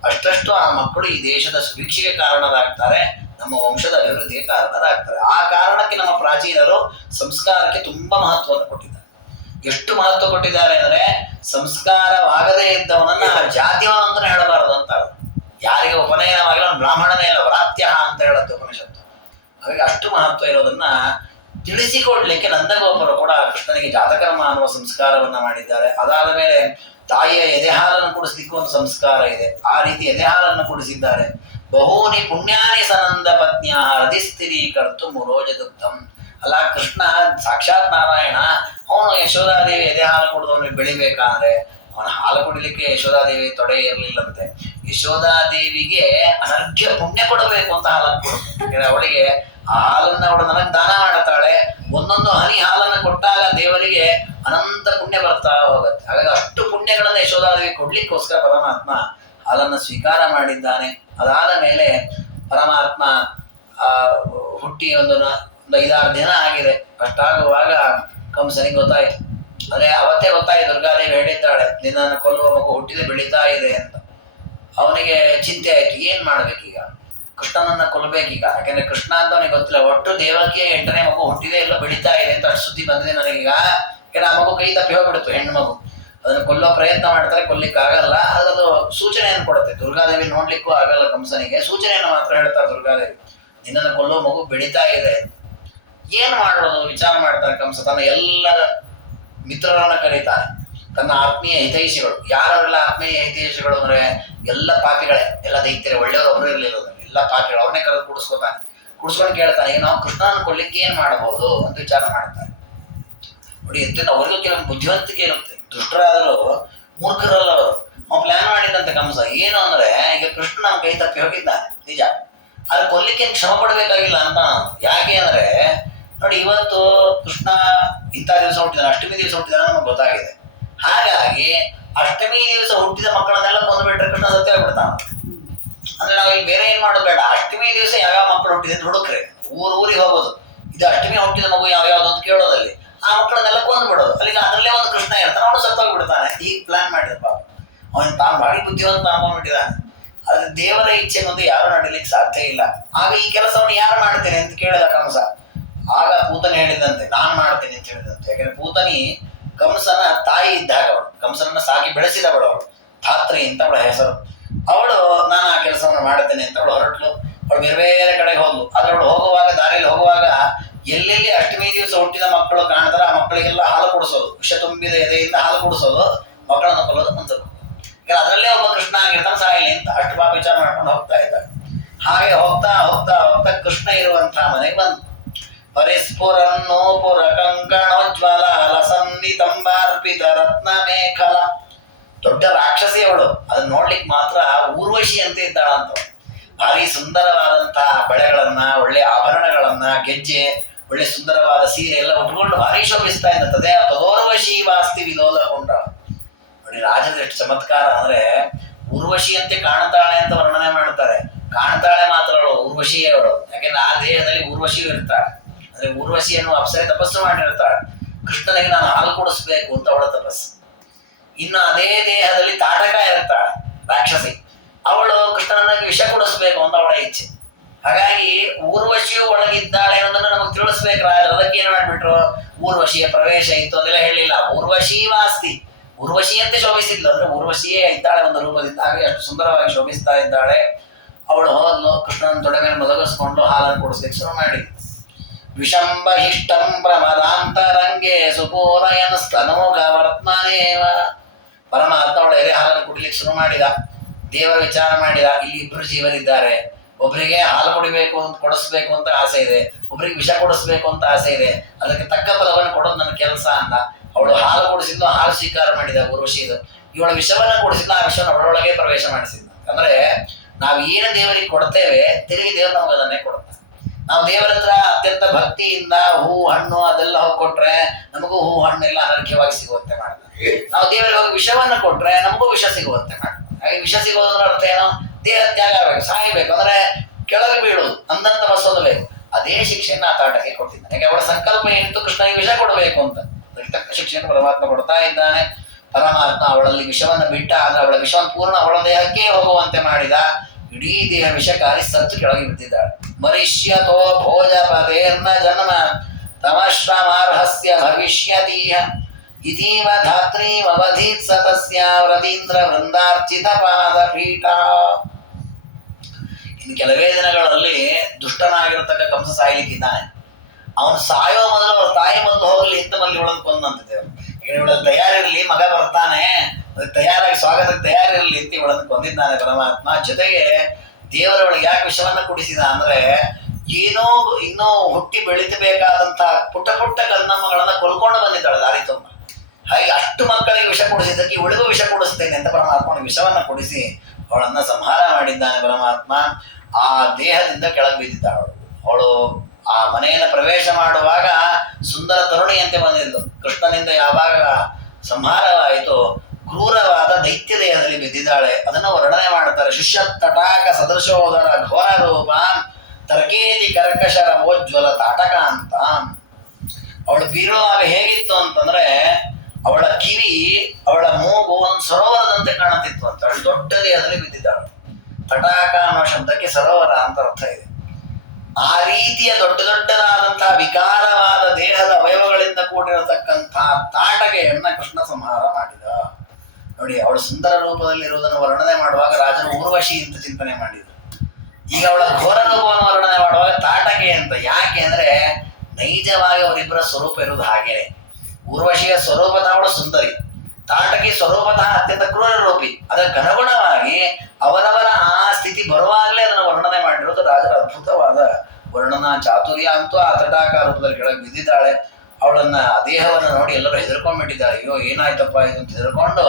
ಅಷ್ಟಷ್ಟು ಆ ಮಕ್ಕಳು ಈ ದೇಶದ ಸುಭಿಕ್ಷೆಗೆ ಕಾರಣರಾಗ್ತಾರೆ, ನಮ್ಮ ವಂಶದ ಅಭಿವೃದ್ಧಿಗೆ ಕಾರಣರಾಗ್ತಾರೆ. ಆ ಕಾರಣಕ್ಕೆ ನಮ್ಮ ಪ್ರಾಚೀನರು ಸಂಸ್ಕಾರಕ್ಕೆ ತುಂಬಾ ಮಹತ್ವವನ್ನು ಕೊಟ್ಟಿದ್ದಾರೆ. ಎಷ್ಟು ಮಹತ್ವ ಕೊಟ್ಟಿದ್ದಾರೆ ಅಂದ್ರೆ, ಸಂಸ್ಕಾರವಾಗದೇ ಇದ್ದವನನ್ನ ಜಾತಿಯವನ ಅಂತಾನೆ ಹೇಳಬಾರದು ಅಂತ. ಯಾರಿಗೆ ಉಪನಯನವಾಗಿಲ್ಲ ಅವನು ಬ್ರಾಹ್ಮಣನೇ ಇಲ್ಲ, ವ್ರಾತ್ಯ ಅಂತ ಹೇಳುತ್ತೆ ಉಪನಿಷತ್ತು. ಹಾಗಾಗಿ ಅಷ್ಟು ಮಹತ್ವ ಇರೋದನ್ನ ತಿಳಿಸಿಕೊಡ್ಲಿಕ್ಕೆ ನಂದಗೋಪರು ಕೂಡ ಕೃಷ್ಣನಿಗೆ ಜಾತಕರ್ಮ ಅನ್ನುವ ಸಂಸ್ಕಾರವನ್ನ ಮಾಡಿದ್ದಾರೆ. ಅದಾದ ಮೇಲೆ ತಾಯಿಯ ಎದೆಹಾಲನ್ನು ಕುಡಿಸ್ಲಿಕ್ಕೆ ಒಂದು ಸಂಸ್ಕಾರ ಇದೆ, ಆ ರೀತಿ ಎದೆಹಾಲನ್ನು ಕುಡಿಸಿದ್ದಾರೆ. ಬಹೂನಿ ಪುಣ್ಯಾನಿ ಸನಂದ ಪತ್ನಿಯ ಹೃದಿಸ್ಥಿರೀಕರ್ತು ಮುರೋಜ ದುಗ್ಧಂ. ಅಲ್ಲ, ಕೃಷ್ಣ ಸಾಕ್ಷಾತ್ ನಾರಾಯಣ, ಅವನು ಯಶೋಧಾದೇವಿ ಎದೆ ಹಾಲು ಕುಡಿದವನಿಗೆ ಬೆಳಿಬೇಕಾದ್ರೆ ಅವನ ಹಾಲು ಕುಡಿಲಿಕ್ಕೆ ಯಶೋಧಾದೇವಿ ತೊಡೆ ಇರಲಿಲ್ಲಂತೆ. ಯಶೋಧಾದೇವಿಗೆ ಅನರ್ಘ್ಯ ಪುಣ್ಯ ಕೊಡಬೇಕು ಅಂತ ಹಾಲನ್ನು ಕೊಡುತ್ತೆ. ಅವಳಿಗೆ ಆ ಹಾಲನ್ನ ಅವಳು ನನಗೆ ದಾನ ಮಾಡುತ್ತಾಳೆ. ಒಂದೊಂದು ಹನಿ ಹಾಲನ್ನು ಕೊಟ್ಟಾಗ ದೇವರಿಗೆ ಅನಂತ ಪುಣ್ಯ ಬರ್ತಾ ಹೋಗುತ್ತೆ. ಹಾಗಾಗಿ ಅಷ್ಟು ಪುಣ್ಯಗಳನ್ನ ಯಶೋಧಾದೇವಿ ಕೊಡ್ಲಿಕ್ಕೋಸ್ಕರ ಪರಮಾತ್ಮ ಹಾಲನ್ನು ಸ್ವೀಕಾರ ಮಾಡಿದ್ದಾನೆ. ಅದಾದ ಮೇಲೆ ಪರಮಾತ್ಮ ಹುಟ್ಟಿ ಒಂದು 5-6 ದಿನ ಆಗಿದೆ. ಅಷ್ಟಾಗುವಾಗ ಕಂಸನಿಗೆ ಗೊತ್ತಾಯ್ತು. ಅಂದ್ರೆ ಅವತ್ತೇ ಗೊತ್ತಾಯ್ತು, ದುರ್ಗಾದೇವಿ ಹೇಳಿದ್ದಾಳೆ ನಿನ್ನನ್ನು ಕೊಲ್ಲುವ ಮಗು ಹುಟ್ಟಿದೆ ಬೆಳೀತಾ ಇದೆ ಅಂತ. ಅವನಿಗೆ ಚಿಂತೆ ಆಯ್ತು, ಏನ್ ಮಾಡ್ಬೇಕೀಗ, ಕೃಷ್ಣನನ್ನ ಕೊಲ್ಲಬೇಕೀಗ. ಯಾಕಂದ್ರೆ ಕೃಷ್ಣ ಅಂತ ಅವನಿಗೆ ಗೊತ್ತಿಲ್ಲ, ಒಟ್ಟು ದೇವಕಿಯ 8ನೇ ಮಗು ಹುಟ್ಟಿದೆ ಇಲ್ಲ ಬೆಳೀತಾ ಇದೆ ಅಂತ ಅಷ್ಟು ಸುದ್ದಿ ಬಂದಿದೆ ನನಗೀಗ. ಯಾಕಂದ್ರೆ ಆ ಮಗು ಕೈ ತಪ್ಪಿ ಹೋಗ್ಬಿಡ್ತು, ಹೆಣ್ಣು ಮಗು. ಅದನ್ನು ಕೊಲ್ಲೋ ಪ್ರಯತ್ನ ಮಾಡ್ತಾರೆ, ಕೊಲ್ಲಿಕ್ಕೆ ಆಗಲ್ಲ. ಅದೊಂದು ಸೂಚನೆಯನ್ನು ಕೊಡುತ್ತೆ. ದುರ್ಗಾದೇವಿ ನೋಡ್ಲಿಕ್ಕೂ ಆಗಲ್ಲ ಕಂಸನಿಗೆ, ಸೂಚನೆಯನ್ನು ಮಾತ್ರ ಹೇಳ್ತಾರೆ ದುರ್ಗಾದೇವಿ, ನಿನ್ನನ್ನು ಕೊಲ್ಲೋ ಮಗು ಬೆಳೀತಾ ಇದೆ. ಏನ್ ಮಾಡೋದು ವಿಚಾರ ಮಾಡ್ತಾರೆ ಕಂಸ. ತನ್ನ ಎಲ್ಲ ಮಿತ್ರರನ್ನ ಕರೀತಾನೆ, ತನ್ನ ಆತ್ಮೀಯ ಹಿತೈಷಿಗಳು. ಯಾರೆಲ್ಲ ಆತ್ಮೀಯ ಹಿತೈಷಿಗಳು ಅಂದ್ರೆ ಎಲ್ಲ ಪಾಪಿಗಳೇ, ಎಲ್ಲ ದೈತ್ಯರೇ, ಒಳ್ಳೆಯವರು ಒಬ್ರು ಇರಲಿಲ್ಲ, ಎಲ್ಲ ಪಾಪಿಗಳು. ಅವ್ರನ್ನೇ ಕರೆದು ಕುಡಿಸ್ಕೊತಾನೆ. ಕುಡಿಸ್ಕೊಂಡು ಕೇಳ್ತಾನೆ, ಈಗ ನಾವು ಕೃಷ್ಣನ ಕೊಡ್ಲಿಕ್ಕೆ ಏನ್ ಮಾಡಬಹುದು ಅಂತ ವಿಚಾರ ಮಾಡ್ತಾರೆ. ನೋಡಿ, ಎಂತ ಅವ್ರಿಗೂ ಕೆಲವೊಂದು ಬುದ್ಧಿವಂತಿಕೆ ಇರುತ್ತೆ. ದುಷ್ಟರಾದರೂ ಮೂರ್ಖರಲ್ಲ ಅವರು. ಅವ್ನು ಪ್ಲಾನ್ ಮಾಡಿದಂತೆ ಕಂಸ ಏನು ಅಂದ್ರೆ, ಈಗ ಕೃಷ್ಣ ನಮ್ಮ ಕೈ ತಪ್ಪಿ ಹೋಗಿದ್ದಾನೆ ನಿಜ, ಆದ್ರೆ ಕೊಲ್ಲಿಕ್ಕೆ ಶ್ರಮ ಪಡಬೇಕಾಗಿಲ್ಲ ಅಂತ. ಯಾಕೆ ಅಂದ್ರೆ ನೋಡಿ, ಇವತ್ತು ಕೃಷ್ಣ ಇಂಥ ದಿವಸ ಹುಟ್ಟಿದಾನೆ, ಅಷ್ಟಮಿ ದಿವಸ ಹುಟ್ಟಿದಾನೆ ನಮಗೆ ಗೊತ್ತಾಗಿದೆ. ಹಾಗಾಗಿ ಅಷ್ಟಮಿ ದಿವಸ ಹುಟ್ಟಿದ ಮಕ್ಕಳನ್ನೆಲ್ಲ ಕೊಂದುಬಿಟ್ರೆ ಕೃಷ್ಣ ಸತ್ಯ ಬಿಡ್ತಾನ. ಅಂದ್ರೆ ನಾವು ಇಲ್ಲಿ ಬೇರೆ ಏನ್ ಮಾಡೋದು ಬೇಡ, ಅಷ್ಟಮಿ ದಿವಸ ಯಾವ್ಯಾವ ಮಕ್ಕಳು ಹುಟ್ಟಿದೆ ಅಂತ ಹುಡುಕ್ರೆ ಊರಿಗೆ ಹೋಗೋದು, ಇದು ಅಷ್ಟಮಿ ಹುಟ್ಟಿದ ಮಗು ಯಾವ್ಯಾವ್ದು ಅಂತ ಕೇಳೋದಲ್ಲಿ ಆ ಮಕ್ಕಳನ್ನೆಲ್ಲ ಕೊಂದು ಬಿಡೋದು. ಅಲ್ಲಿಗೆ ಅದರಲ್ಲೇ ಒಂದು ಕೃಷ್ಣ ಇರ್ತಾನೆ, ಅವನು ಸತ್ತೋಗಿ ಬಿಡ್ತಾನೆ. ಈಗ ಪ್ಲಾನ್ ಮಾಡಿದ ಪಾಪ ಅವನು ತಾನು ಭಾರಿ ಬುದ್ಧಿವಂತ ಅನ್ಕೊಂಡ್ಬಿಟ್ಟಿದ್ದಾನೆ. ಆದ್ರೆ ದೇವರ ಇಚ್ಛೆ ಮುಂದೆ ಯಾರು ನಡೀಲಿಕ್ಕೆ ಸಾಧ್ಯ ಇಲ್ಲ. ಆಗ ಈ ಕೆಲಸವನ್ನು ಯಾರು ಮಾಡ್ತೇನೆ ಅಂತ ಕೇಳಿದ ಕಂಸ. ಆಗ ಪೂತನಿ ಹೇಳಿದಂತೆ, ನಾನ್ ಮಾಡ್ತೇನೆ ಅಂತ ಹೇಳಿದಂತೆ. ಯಾಕಂದ್ರೆ ಪೂತನಿ ಕಂಸನ ತಾಯಿ ಇದ್ದಾಗ, ಅವಳು ಕಂಸನನ್ನ ಸಾಕಿ ಬೆಳೆಸಿದವಳು, ಅವಳು ಧಾತ್ರಿ ಅಂತ ಅವಳ ಹೆಸರು. ಅವಳು ನಾನು ಆ ಕೆಲಸವನ್ನು ಮಾಡುತ್ತೇನೆ ಅಂತ ಅವಳು ಹೊರಟ್ಲು. ಅವಳು ಬೇರೆ ಬೇರೆ ಕಡೆಗೆ ಹೋದ್ಲು. ಆದ್ರೆ ಅವಳು ಹೋಗುವಾಗ, ದಾರಿಯಲ್ಲಿ ಹೋಗುವಾಗ ಎಲ್ಲೆಲ್ಲಿ ಅಷ್ಟಮಿ ದಿವಸ ಹುಟ್ಟಿದ ಮಕ್ಕಳು ಕಾಣ್ತಾರೆ ಆ ಮಕ್ಕಳಿಗೆಲ್ಲ ಹಾಲು ಕುಡಿಸೋದು, ವಿಷ ತುಂಬಿದ ಎದೆಯಿಂದ ಹಾಲು ಕುಡಿಸೋದು, ಮಕ್ಕಳನ್ನು ಕೊಲ್ಲೋದು ಮುಂದೆ. ಈಗ ಅದರಲ್ಲೇ ಒಬ್ಬ ಕೃಷ್ಣ ಆಗಿರ್ತಾನೆ ಸಾಯಿಲಿ ಅಂತ ಅಷ್ಟು ಪಾಪ ವಿಚಾರ ಮಾಡ್ಕೊಂಡು ಹೋಗ್ತಾ ಇದ್ದಾಳೆ. ಹಾಗೆ ಹೋಗ್ತಾ ಹೋಗ್ತಾ ಹೋಗ್ತಾ ಕೃಷ್ಣ ಇರುವಂತಹ ಮನೆಗೆ ಬಂದು ಪರಿಸ್ಫುರನ್ನೋಪುರ ಕಂಕಣೋಜ್ವಲ ಲಸನ್ನಿತಂಬಾರ್ಪಿತ ರತ್ನ ಮೇಖಲ. ದೊಡ್ಡ ರಾಕ್ಷಸಿ ಅವಳು, ಅದನ್ನ ನೋಡ್ಲಿಕ್ಕೆ ಮಾತ್ರ ಊರ್ವಶಿ ಅಂತ ಇದ್ದಾಳಂತ. ಭಾರಿ ಸುಂದರವಾದಂತಹ ಬಳೆಗಳನ್ನ, ಒಳ್ಳೆ ಆಭರಣಗಳನ್ನ, ಗೆಜ್ಜೆ, ಒಳ್ಳೆ ಸುಂದರವಾದ ಸೀರೆ ಎಲ್ಲ ಉಟ್ಕೊಂಡು ಭಾರಿ ಶೋಭಿಸ್ತಾ ಇದ್ದದೆ. ತದೋರ್ವಶಿ ವಾಸ್ತಿ ವಿಲೋಲಗೊಂಡ. ನೋಡಿ ರಾಜದ ಎಷ್ಟು ಚಮತ್ಕಾರ ಅಂದ್ರೆ, ಊರ್ವಶಿಯಂತೆ ಕಾಣ್ತಾಳೆ ಅಂತ ವರ್ಣನೆ ಮಾಡ್ತಾರೆ. ಕಾಣ್ತಾಳೆ ಮಾತ್ರ ಅವಳು, ಊರ್ವಶಿಯೇ ಅವಳು. ಯಾಕೆಂದ್ರೆ ಆ ದೇಹದಲ್ಲಿ ಊರ್ವಶಿಯು ಇರ್ತಾಳೆ. ಅಂದ್ರೆ ಊರ್ವಶಿ ಎನ್ನುವ ಅಪ್ಸರೆ ತಪಸ್ಸು ಮಾಡಿರ್ತಾಳೆ. ಕೃಷ್ಣನಿಗೆ ನಾನು ಹಾಲು ಕೊಡಿಸ್ಬೇಕು ಅಂತ ಅವಳ ತಪಸ್ಸು. ಇನ್ನು ಅದೇ ದೇಹದಲ್ಲಿ ತಾಟಕ ಇರ್ತಾಳೆ, ರಾಕ್ಷಸಿ. ಅವಳು ಕೃಷ್ಣನಿಗೆ ವಿಷ ಕೊಡಿಸ್ಬೇಕು ಅಂತ ಅವಳ ಇಚ್ಛೆ. ಹಾಗಾಗಿ ಊರ್ವಶಿಯು ಒಳಗಿದ್ದಾಳೆ ಅನ್ನೋದನ್ನ ನಮಗೆ ತಿಳಿಸ್ಬೇಕು ರಾಜರು. ಅದಕ್ಕೆ ಏನ್ ಮಾಡ್ಬಿಟ್ರು, ಊರ್ವಶಿಯ ಪ್ರವೇಶ ಇತ್ತು ಅದೆಲ್ಲ ಹೇಳಿಲ್ಲ. ಊರ್ವಶಿ ವಾಸ್ತಿ, ಊರ್ವಶಿಯಂತೆ ಶೋಭಿಸಿದ್ಲು. ಅಂದ್ರೆ ಊರ್ವಶಿಯೇ ಇದ್ದಾಳೆ ಒಂದು ರೂಪದಿಂದ. ಹಾಗೆ ಅಷ್ಟು ಸುಂದರವಾಗಿ ಶೋಭಿಸ್ತಾ ಇದ್ದಾಳೆ. ಅವಳು ಹೋದ್ಲು, ಕೃಷ್ಣನ ತೊಡೆ ಮೇಲೆ ಮಲಗಿಸ್ಕೊಂಡು ಹಾಲನ್ನು ಕೊಡಿಸ್ಲಿಕ್ಕೆ ಶುರು ಮಾಡಿ. ವಿಷಂಬಹಿಷ್ಟಂ ಪ್ರಮದಾಂತರಂಗೆ ಸುಪೂರಯನ ಸ್ತನೋಗ ವರ್ತಮಾನೇವ. ಪರಮಾತ್ಮ ಅವಳ ಎದೆ ಹಾಲನ್ನು ಕುಡಿಲಿಕ್ಕೆ ಶುರು ಮಾಡಿದ. ದೇವರ ವಿಚಾರ ಮಾಡಿದ, ಇಲ್ಲಿ ಇಬ್ಬರು ಜೀವರಿದ್ದಾರೆ. ಒಬ್ಬರಿಗೆ ಹಾಲು ಕುಡಿಬೇಕು ಅಂತ ಕೊಡಿಸ್ಬೇಕು ಅಂತ ಆಸೆ ಇದೆ, ಒಬ್ಬರಿಗೆ ವಿಷ ಕೊಡಿಸ್ಬೇಕು ಅಂತ ಆಸೆ ಇದೆ. ಅದಕ್ಕೆ ತಕ್ಕ ಫಲವನ್ನು ಕೊಡೋದು ನನ್ನ ಕೆಲಸ ಅಂತ. ಅವಳು ಹಾಲು ಕೊಡಿಸಿದ್ಲು, ಹಾಲು ಸ್ವೀಕಾರ ಮಾಡಿದ ಊರ್ವಶಿದು. ಇವಳ ವಿಷವನ್ನ ಕೊಡಿಸಿದ್ಲು, ಆ ವಿಷವನ್ನು ಅವಳೊಳಗೆ ಪ್ರವೇಶ ಮಾಡಿಸಿದ್ಲು. ಅಂದ್ರೆ ನಾವು ಏನು ದೇವರಿಗೆ ಕೊಡ್ತೇವೆ, ತಿರುಗಿ ದೇವರು ನಮಗೆ ಅದನ್ನೇ ಕೊಡ್ತಾನೆ. ನಾವು ದೇವರ ಹತ್ರ ಅತ್ಯಂತ ಭಕ್ತಿಯಿಂದ ಹೂ ಹಣ್ಣು ಅದೆಲ್ಲ ಹೋಗಿ ಕೊಟ್ರೆ ನಮಗೂ ಹೂ ಹಣ್ಣೆಲ್ಲ ಅನರ್ಘ್ಯವಾಗಿ ಸಿಗುವಂತೆ ಮಾಡ್ತಾನೆ. ನಾವು ದೇವರಿಗೆ ಹೋಗಿ ವಿಷವನ್ನ ಕೊಟ್ರೆ ನಮಗೂ ವಿಷ ಸಿಗುವಂತೆ ಮಾಡ್ತಾನೆ. ಹಾಗೆ ವಿಷ ಸಿಗೋದ್ರ ಅರ್ಥ ಏನು, ದೇಹ ತ್ಯಾಗ ಆಗಬೇಕು, ಸಾಯಬೇಕು, ಅಂದ್ರೆ ಕೆಳಗೆ ಬೀಳುವುದು, ಅಂದಂತ ಬಸೋದು ಬೇಕು. ಅದೇ ಶಿಕ್ಷೆಯನ್ನು ಆ ತಾಟಕ್ಕೆ ಕೊಟ್ಟಿದ್ದಾನೆ. ಯಾಕೆ ಅವಳ ಸಂಕಲ್ಪ ಏನಿತ್ತು, ಕೃಷ್ಣನಿಗೆ ವಿಷ ಕೊಡಬೇಕು ಅಂತ. ಅದಕ್ಕೆ ತಕ್ಕ ಶಿಕ್ಷೆಯನ್ನು ಪರಮಾತ್ಮ ಕೊಡ್ತಾ ಇದ್ದಾನೆ. ಪರಮಾತ್ಮ ಅವಳಲ್ಲಿ ವಿಷವನ್ನ ಬಿಟ್ಟ, ಅಂದ್ರೆ ಅವಳ ವಿಷವನ್ನು ಪೂರ್ಣ ಅವಳ ದೇಹಕ್ಕೆ ಹೋಗುವಂತೆ ಮಾಡಿದ. ಇಡೀ ದೇಹ ವಿಷಕಾರಿ ಸತ್ತು ಕೆಳಗೆ ಬಿದ್ದಿದ್ದಾಳೆ. ಮರಿಷ್ಯತೋ ಭೋಜಪದೇರ್ನ ಜನ್ಮ ತಮಶ್ರಮಾರ್ಹಸ್ಯ ಭವಿಷ್ಯತೀಹ ಇತೀವ ಧಾತ್ರೀಮವಧೀತ್ ಸತಸ್ಯ ವ್ರತೀಂದ್ರ ವೃಂದಾರ್ಚಿತ ಪಾದ ಪೀಠ. ಇನ್ನು ಕೆಲವೇ ದಿನಗಳಲ್ಲಿ ದುಷ್ಟನಾಗಿರತಕ್ಕ ಕಂಸ ಸಾಯ್ಲಿಕ್ಕಿದ್ದಾನೆ. ಅವನು ಸಾಯೋ ಮೊದಲು ಅವ್ರ ತಾಯಿ ಮೊದಲು ಹೋಗ್ಲಿ ಅಂತ ಮಲ್ಲಿ ಒಳಗೆ ಕೊಂದಂತಿದ್ದೇವೆ. ಇವಳ ತಯಾರಿರಲಿ, ಮಗ ಬರ್ತಾನೆ, ಅದಕ್ಕೆ ತಯಾರಾಗಿ ಸ್ವಾಗತಕ್ಕೆ ತಯಾರಿರಲಿ ಅಂತ ಇವಳನ್ನು ಕೊಂದಿದ್ದಾನೆ ಪರಮಾತ್ಮ. ಜೊತೆಗೆ ದೇವರ ಒಳಗೆ ಯಾಕೆ ವಿಷವನ್ನ ಕುಡಿಸಿದ ಅಂದ್ರೆ, ಏನೋ ಇನ್ನೂ ಹುಟ್ಟಿ ಬೆಳೀತಬೇಕಾದಂತಹ ಪುಟ್ಟ ಪುಟ್ಟ ಕನ್ನಮ್ಮಗಳನ್ನ ಕೊಲ್ಕೊಂಡು ಬಂದಿದ್ದಾಳೆ ದಾರಿ ತುಂಬ. ಹಾಗೆ ಅಷ್ಟು ಮಕ್ಕಳಿಗೆ ವಿಷ ಕೊಡಿಸಿದ್ದಕ್ಕೆ ಇವಳಿಗೂ ವಿಷ ಕೊಡಿಸ್ತೇನೆ ಅಂತ ಪರಮಾತ್ಮನಿಗೆ ವಿಷವನ್ನ ಕೊಡಿಸಿ ಅವಳನ್ನ ಸಂಹಾರ ಮಾಡಿದ್ದಾನೆ ಪರಮಾತ್ಮ. ಆ ದೇಹದಿಂದ ಕೆಳಗೆ ಬಿದ್ದಿದ್ದಾಳು ಅವಳು. ಆ ಮನೆಯನ್ನು ಪ್ರವೇಶ ಮಾಡುವಾಗ ಸುಂದರ ತರುಣಿಯಂತೆ ಬಂದಿದ್ದು. ಕೃಷ್ಣನಿಂದ ಯಾವಾಗ ಸಂಹಾರವಾಯಿತು, ಕ್ರೂರವಾದ ದೈತ್ಯ ದೇಹದಲ್ಲಿ ಬಿದ್ದಿದ್ದಾಳೆ. ಅದನ್ನು ವರ್ಣನೆ ಮಾಡ್ತಾರೆ. ಶಿಷ್ಯ ತಟಾಕ ಸದೃಶೋದರ ಘೋರ ರೂಪ ತರ್ಕೇತಿ ಕರ್ಕಶರ ಓಜ್ವಲ ತಾಟಕ ಅಂತ. ಅವಳು ಬೀರುವಾಗ ಹೇಗಿತ್ತು ಅಂತಂದ್ರೆ, ಅವಳ ಕಿವಿ, ಅವಳ ಮೂಗು ಒಂದು ಸರೋವರದಂತೆ ಕಾಣುತ್ತಿತ್ತು ಅಂತ. ಅವಳು ದೊಡ್ಡ ದೇಹದಲ್ಲಿ ಬಿದ್ದಿದ್ದಾಳು. ತಟಾಕ ಅನ್ನೋ ಶಬ್ದಕ್ಕೆ ಸರೋವರ ಅಂತ ಅರ್ಥ ಇದೆ. ಆ ರೀತಿಯ ದೊಡ್ಡ ದೊಡ್ಡದಾದಂತಹ ವಿಕಾರವಾದ ದೇಹದ ಅವಯವಗಳಿಂದ ಕೂಡಿರತಕ್ಕಂತಹ ತಾಟಗೆಯನ್ನ ಕೃಷ್ಣ ಸಂಹಾರ ಮಾಡಿದ. ನೋಡಿ, ಅವಳು ಸುಂದರ ರೂಪದಲ್ಲಿ ಇರುವುದನ್ನು ವರ್ಣನೆ ಮಾಡುವಾಗ ರಾಜರು ಊರ್ವಶಿ ಅಂತ ಚಿಂತನೆ ಮಾಡಿದರು. ಈಗ ಅವಳ ಘೋರ ರೂಪವನ್ನು ವರ್ಣನೆ ಮಾಡುವಾಗ ತಾಟಕೆ ಅಂತ. ಯಾಕೆ ಅಂದ್ರೆ ನೈಜವಾಗಿ ಅವರಿಬ್ಬರ ಸ್ವರೂಪ ಇರುವುದು ಹಾಗೆ. ಊರ್ವಶಿಯ ಸ್ವರೂಪತಃ ಅವಳು ಸುಂದರಿ, ತಾಟಕಿ ಸ್ವರೂಪತಃ ಅತ್ಯಂತ ಕ್ರೂರ ರೂಪಿ. ಅದಕ್ಕನುಗುಣವಾಗಿ ಅವರವರ ಆ ಸ್ಥಿತಿ ಬರುವಾಗಲೇ ಅದನ್ನು ವರ್ಣನೆ ಮಾಡಿರೋದು ರಾಜರ ಅದ್ಭುತವಾದ ವರ್ಣನಾ ಚಾತುರ್ಯ. ಅಂತೂ ಆ ತಟಾಕ ರೂಪದಲ್ಲಿ ಕೆಳಗೆ ಬಿದ್ದಿದ್ದಾಳೆ. ಅವಳನ್ನ ದೇಹವನ್ನು ನೋಡಿ ಎಲ್ಲರೂ ಹೆದರ್ಕೊಂಡ್ಬಿಟ್ಟಿದ್ದಾರೆ. ಅಯ್ಯೋ ಏನಾಯ್ತಪ್ಪ ಇದು ಅಂತ ಹೆದರ್ಕೊಂಡು,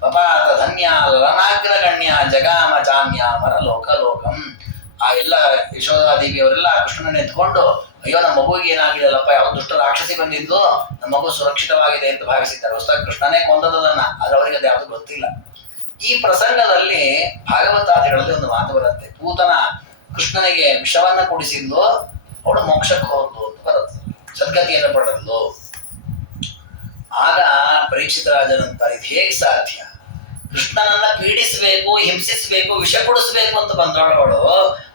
ಪಪಾತ ಧನ್ಯ ಲನಾಗ್ರಗಣ್ಯ ಜಗಾಮ ಚಾನ್ಯ ಮರ ಲೋಕ ಲೋಕಂ. ಆ ಎಲ್ಲ ಯಶೋಧಾದೇವಿ ಅವರೆಲ್ಲ ಕೃಷ್ಣನ ಎತ್ಕೊಂಡು, ಅಯ್ಯೋ ನಮ್ಮ ಮಗುವಿಗೆ ಏನಾಗಿದೆಯಲ್ಲಪ್ಪ, ಯಾವ ದುಷ್ಟ ರಾಕ್ಷಸಿ ಬಂದಿದ್ದು, ನಮ್ಮ ಮಗು ಸುರಕ್ಷಿತವಾಗಿದೆ ಅಂತ ಭಾವಿಸಿದ್ದಾರೆ. ಹೊಸದಾಗಿ ಕೃಷ್ಣನೇ ಕೊಂದದನ್ನ, ಆದ್ರೆ ಅವರಿಗೆ ಅದು ಯಾವುದು ಗೊತ್ತಿಲ್ಲ. ಈ ಪ್ರಸಂಗದಲ್ಲಿ ಭಾಗವತಾದಿಗಳಲ್ಲಿ ಒಂದು ಮಾತು ಬರುತ್ತೆ. ಪೂತನ ಕೃಷ್ಣನಿಗೆ ವಿಷವನ್ನ ಕುಡಿಸಿದ್ಲು, ಅವಳು ಮೋಕ್ಷಕ್ಕೆ ಹೋದ್ಲು ಅಂತ ಬರುತ್ತೆ, ಸದ್ಗತಿಯನ್ನು ಪಡೆದ್ಲು. ಆಗ ಪರೀಕ್ಷಿತ ರಾಜನಂತ, ಇದು ಹೇಗೆ ಸಾಧ್ಯ? ಕೃಷ್ಣನನ್ನ ಪೀಡಿಸಬೇಕು, ಹಿಂಸಿಸಬೇಕು, ವಿಷ ಕೊಡಿಸ್ಬೇಕು ಅಂತ ಬಂದವಳು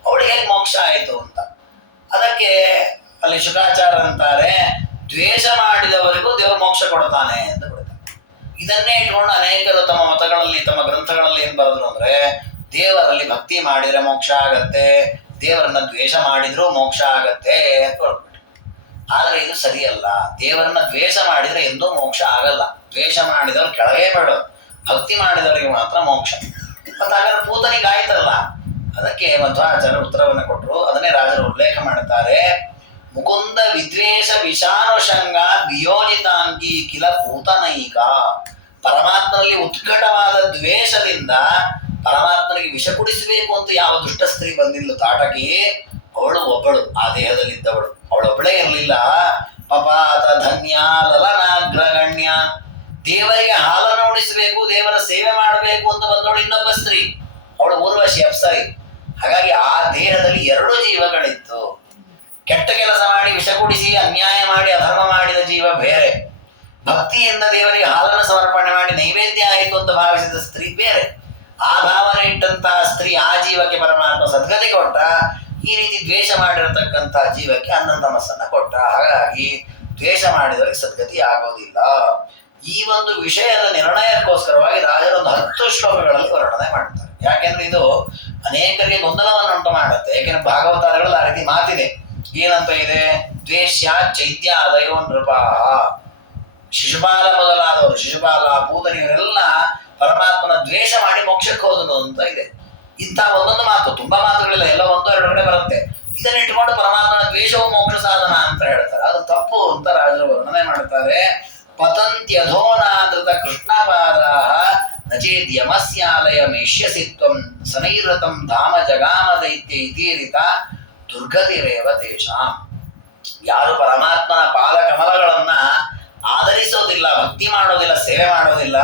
ಅವಳಿಗೆ ಹೇಗೆ ಮೋಕ್ಷ ಆಯಿತು ಅಂತ. ಅದಕ್ಕೆ ಅಲ್ಲಿ ಶುಕಾಚಾರ ಅಂತಾರೆ, ದ್ವೇಷ ಮಾಡಿದವರಿಗೂ ದೇವರು ಮೋಕ್ಷ ಕೊಡ್ತಾನೆ ಅಂತ ಬಿಡ್ತಾರೆ. ಇದನ್ನೇ ಇಟ್ಕೊಂಡು ಅನೇಕರು ತಮ್ಮ ಮತಗಳಲ್ಲಿ, ತಮ್ಮ ಗ್ರಂಥಗಳಲ್ಲಿ ಏನ್ ಬರೆದ್ರು ಅಂದ್ರೆ, ದೇವರಲ್ಲಿ ಭಕ್ತಿ ಮಾಡಿದ್ರೆ ಮೋಕ್ಷ ಆಗತ್ತೆ, ದೇವರನ್ನ ದ್ವೇಷ ಮಾಡಿದ್ರೂ ಮೋಕ್ಷ ಆಗತ್ತೆ ಅಂತ ಹೊರಟ್ಬಿಟ್ಟು. ಆದ್ರೆ ಇದು ಸರಿಯಲ್ಲ. ದೇವರನ್ನ ದ್ವೇಷ ಮಾಡಿದ್ರೆ ಎಂದೂ ಮೋಕ್ಷ ಆಗಲ್ಲ. ದ್ವೇಷ ಮಾಡಿದವರು ಕೆಳಗೆ ಬೇಡ, ಭಕ್ತಿ ಮಾಡಿದವರಿಗೆ ಮಾತ್ರ ಮೋಕ್ಷ. ಮತ್ತೆ ಹಾಗಾದ್ರೆ ಪೂತನಿಗೆ ಆಯ್ತಲ್ಲ, ಅದಕ್ಕೆ ಮಧ್ವಾಚಾರ್ಯ ಉತ್ತರವನ್ನು ಕೊಟ್ಟರು. ಅದನ್ನೇ ರಾಜರು ಉಲ್ಲೇಖ ಮಾಡುತ್ತಾರೆ. ಮುಕುಂದ ವಿದ್ವೇಷ ವಿಷಾನುಷಂಗ ವಿಯೋಜಿತಾಂಗಿ ಕಿಲ ಪೂತನೈಕ. ಪರಮಾತ್ಮನಲ್ಲಿ ಉತ್ಕಟವಾದ ದ್ವೇಷದಿಂದ ಪರಮಾತ್ಮನಿಗೆ ವಿಷ ಕುಡಿಸಬೇಕು ಅಂತ ಯಾವ ದುಷ್ಟ ಸ್ತ್ರೀ ಬಂದಿಲ್ಲ ತಾಟಕಿ, ಅವಳು ಒಬ್ಬಳು ಆ ದೇಹದಲ್ಲಿದ್ದವಳು. ಅವಳೊಬ್ಬಳೇ ಇರಲಿಲ್ಲ. ಪಪಾತ ಧನ್ಯ ಲಲನಾಗ್ರಗಣ್ಯ, ದೇವರಿಗೆ ಹಾಲನ್ನು ಉಣಿಸಬೇಕು, ದೇವರ ಸೇವೆ ಮಾಡಬೇಕು ಅಂತ ಬಂದವಳು ಇನ್ನೊಬ್ಬ ಸ್ತ್ರೀ, ಅವಳು ಊರ್ವಶಿ ಅಪ್ಸರಿ. ಹಾಗಾಗಿ ಆ ದೇಹದಲ್ಲಿ ಎರಡು ಜೀವಗಳಿತ್ತು. ಕೆಟ್ಟ ಕೆಲಸ ಮಾಡಿ ವಿಷ ಕುಡಿಸಿ ಅನ್ಯಾಯ ಮಾಡಿ ಅಧರ್ಮ ಮಾಡಿದ ಜೀವ ಬೇರೆ, ಭಕ್ತಿಯಿಂದ ದೇವರಿಗೆ ಹಾಲನ್ನು ಸಮರ್ಪಣೆ ಮಾಡಿ ನೈವೇದ್ಯ ಆಯಿತು ಅಂತ ಭಾವಿಸಿದ ಸ್ತ್ರೀ ಬೇರೆ. ಆ ಭಾವನೆ ಇಟ್ಟಂತಹ ಸ್ತ್ರೀ ಆ ಜೀವಕ್ಕೆ ಪರಮಾತ್ಮ ಸದ್ಗತಿ ಕೊಟ್ಟ. ಈ ರೀತಿ ದ್ವೇಷ ಮಾಡಿರತಕ್ಕಂತಹ ಜೀವಕ್ಕೆ ಅನ್ನ ತಮಸ್ಸನ್ನ ಕೊಟ್ಟ. ಹಾಗಾಗಿ ದ್ವೇಷ ಮಾಡಿದವರಿಗೆ ಸದ್ಗತಿ ಆಗೋದಿಲ್ಲ. ಈ ಒಂದು ವಿಷಯದ ನಿರ್ಣಯಕ್ಕೋಸ್ಕರವಾಗಿ ರಾಜರೊಂದು 10 ಶ್ಲೋಕಗಳಲ್ಲಿ ವರ್ಣನೆ ಮಾಡ್ತಾರೆ. ಯಾಕೆಂದ್ರೆ ಇದು ಅನೇಕರಿಗೆ ಗೊಂದಲವನ್ನು ಉಂಟು ಮಾಡುತ್ತೆ. ಯಾಕೆಂದ್ರೆ ಭಾಗವತಾರಗಳಲ್ಲಿ ಆ ರೀತಿ ಮಾತಿದೆ. ಏನಂತ ಇದೆ? ದ್ವೇಷ್ಯ ಚೈತ್ಯ ಆದಯೋ ನೃಪಾಹ. ಶಿಶುಪಾಲ ಮೊದಲಾದವರು, ಶಿಶುಪಾಲ ಪೂತನಿ ಇವರೆಲ್ಲ ಪರಮಾತ್ಮನ ದ್ವೇಷ ಮಾಡಿ ಮೋಕ್ಷಕ್ಕೆ ಹೋದನು ಅಂತ ಇದೆ. ಇಂಥ ಒಂದೊಂದು ಮಾತು, ತುಂಬಾ ಮಾತುಗಳಿಲ್ಲ, ಎಲ್ಲ ಒಂದು ಎರಡು ಕಡೆ ಬರುತ್ತೆ. ಇದನ್ನ ಇಟ್ಟುಕೊಂಡು ಪರಮಾತ್ಮನ ದ್ವೇಷವು ಮೋಕ್ಷ ಸಾಧನ ಅಂತ ಹೇಳ್ತಾರೆ. ಅದು ತಪ್ಪು ಅಂತ ರಾಜರು ವರ್ಣನೆ ಮಾಡ್ತಾರೆ. ಪತಂತ್ಯಧೋನಾದೃತ ಕೃಷ್ಣಪಾದಾಹ ನಚೇದ್ ಯಮಸ್ಯಾಲಯ ಮೇಷ್ಯಸಿತ್ವಂ ಸನೈರತಂ ಧಾಮ ಜಗಾಮ ದೈತ್ಯ ಇತೀರಿತ ದುರ್ಗತಿರೇವ ತೇಷಾಂ. ಯಾರು ಪರಮಾತ್ಮನ ಪಾದ ಕಮಲಗಳನ್ನ ಆಧರಿಸೋದಿಲ್ಲ, ಭಕ್ತಿ ಮಾಡೋದಿಲ್ಲ, ಸೇವೆ ಮಾಡೋದಿಲ್ಲ,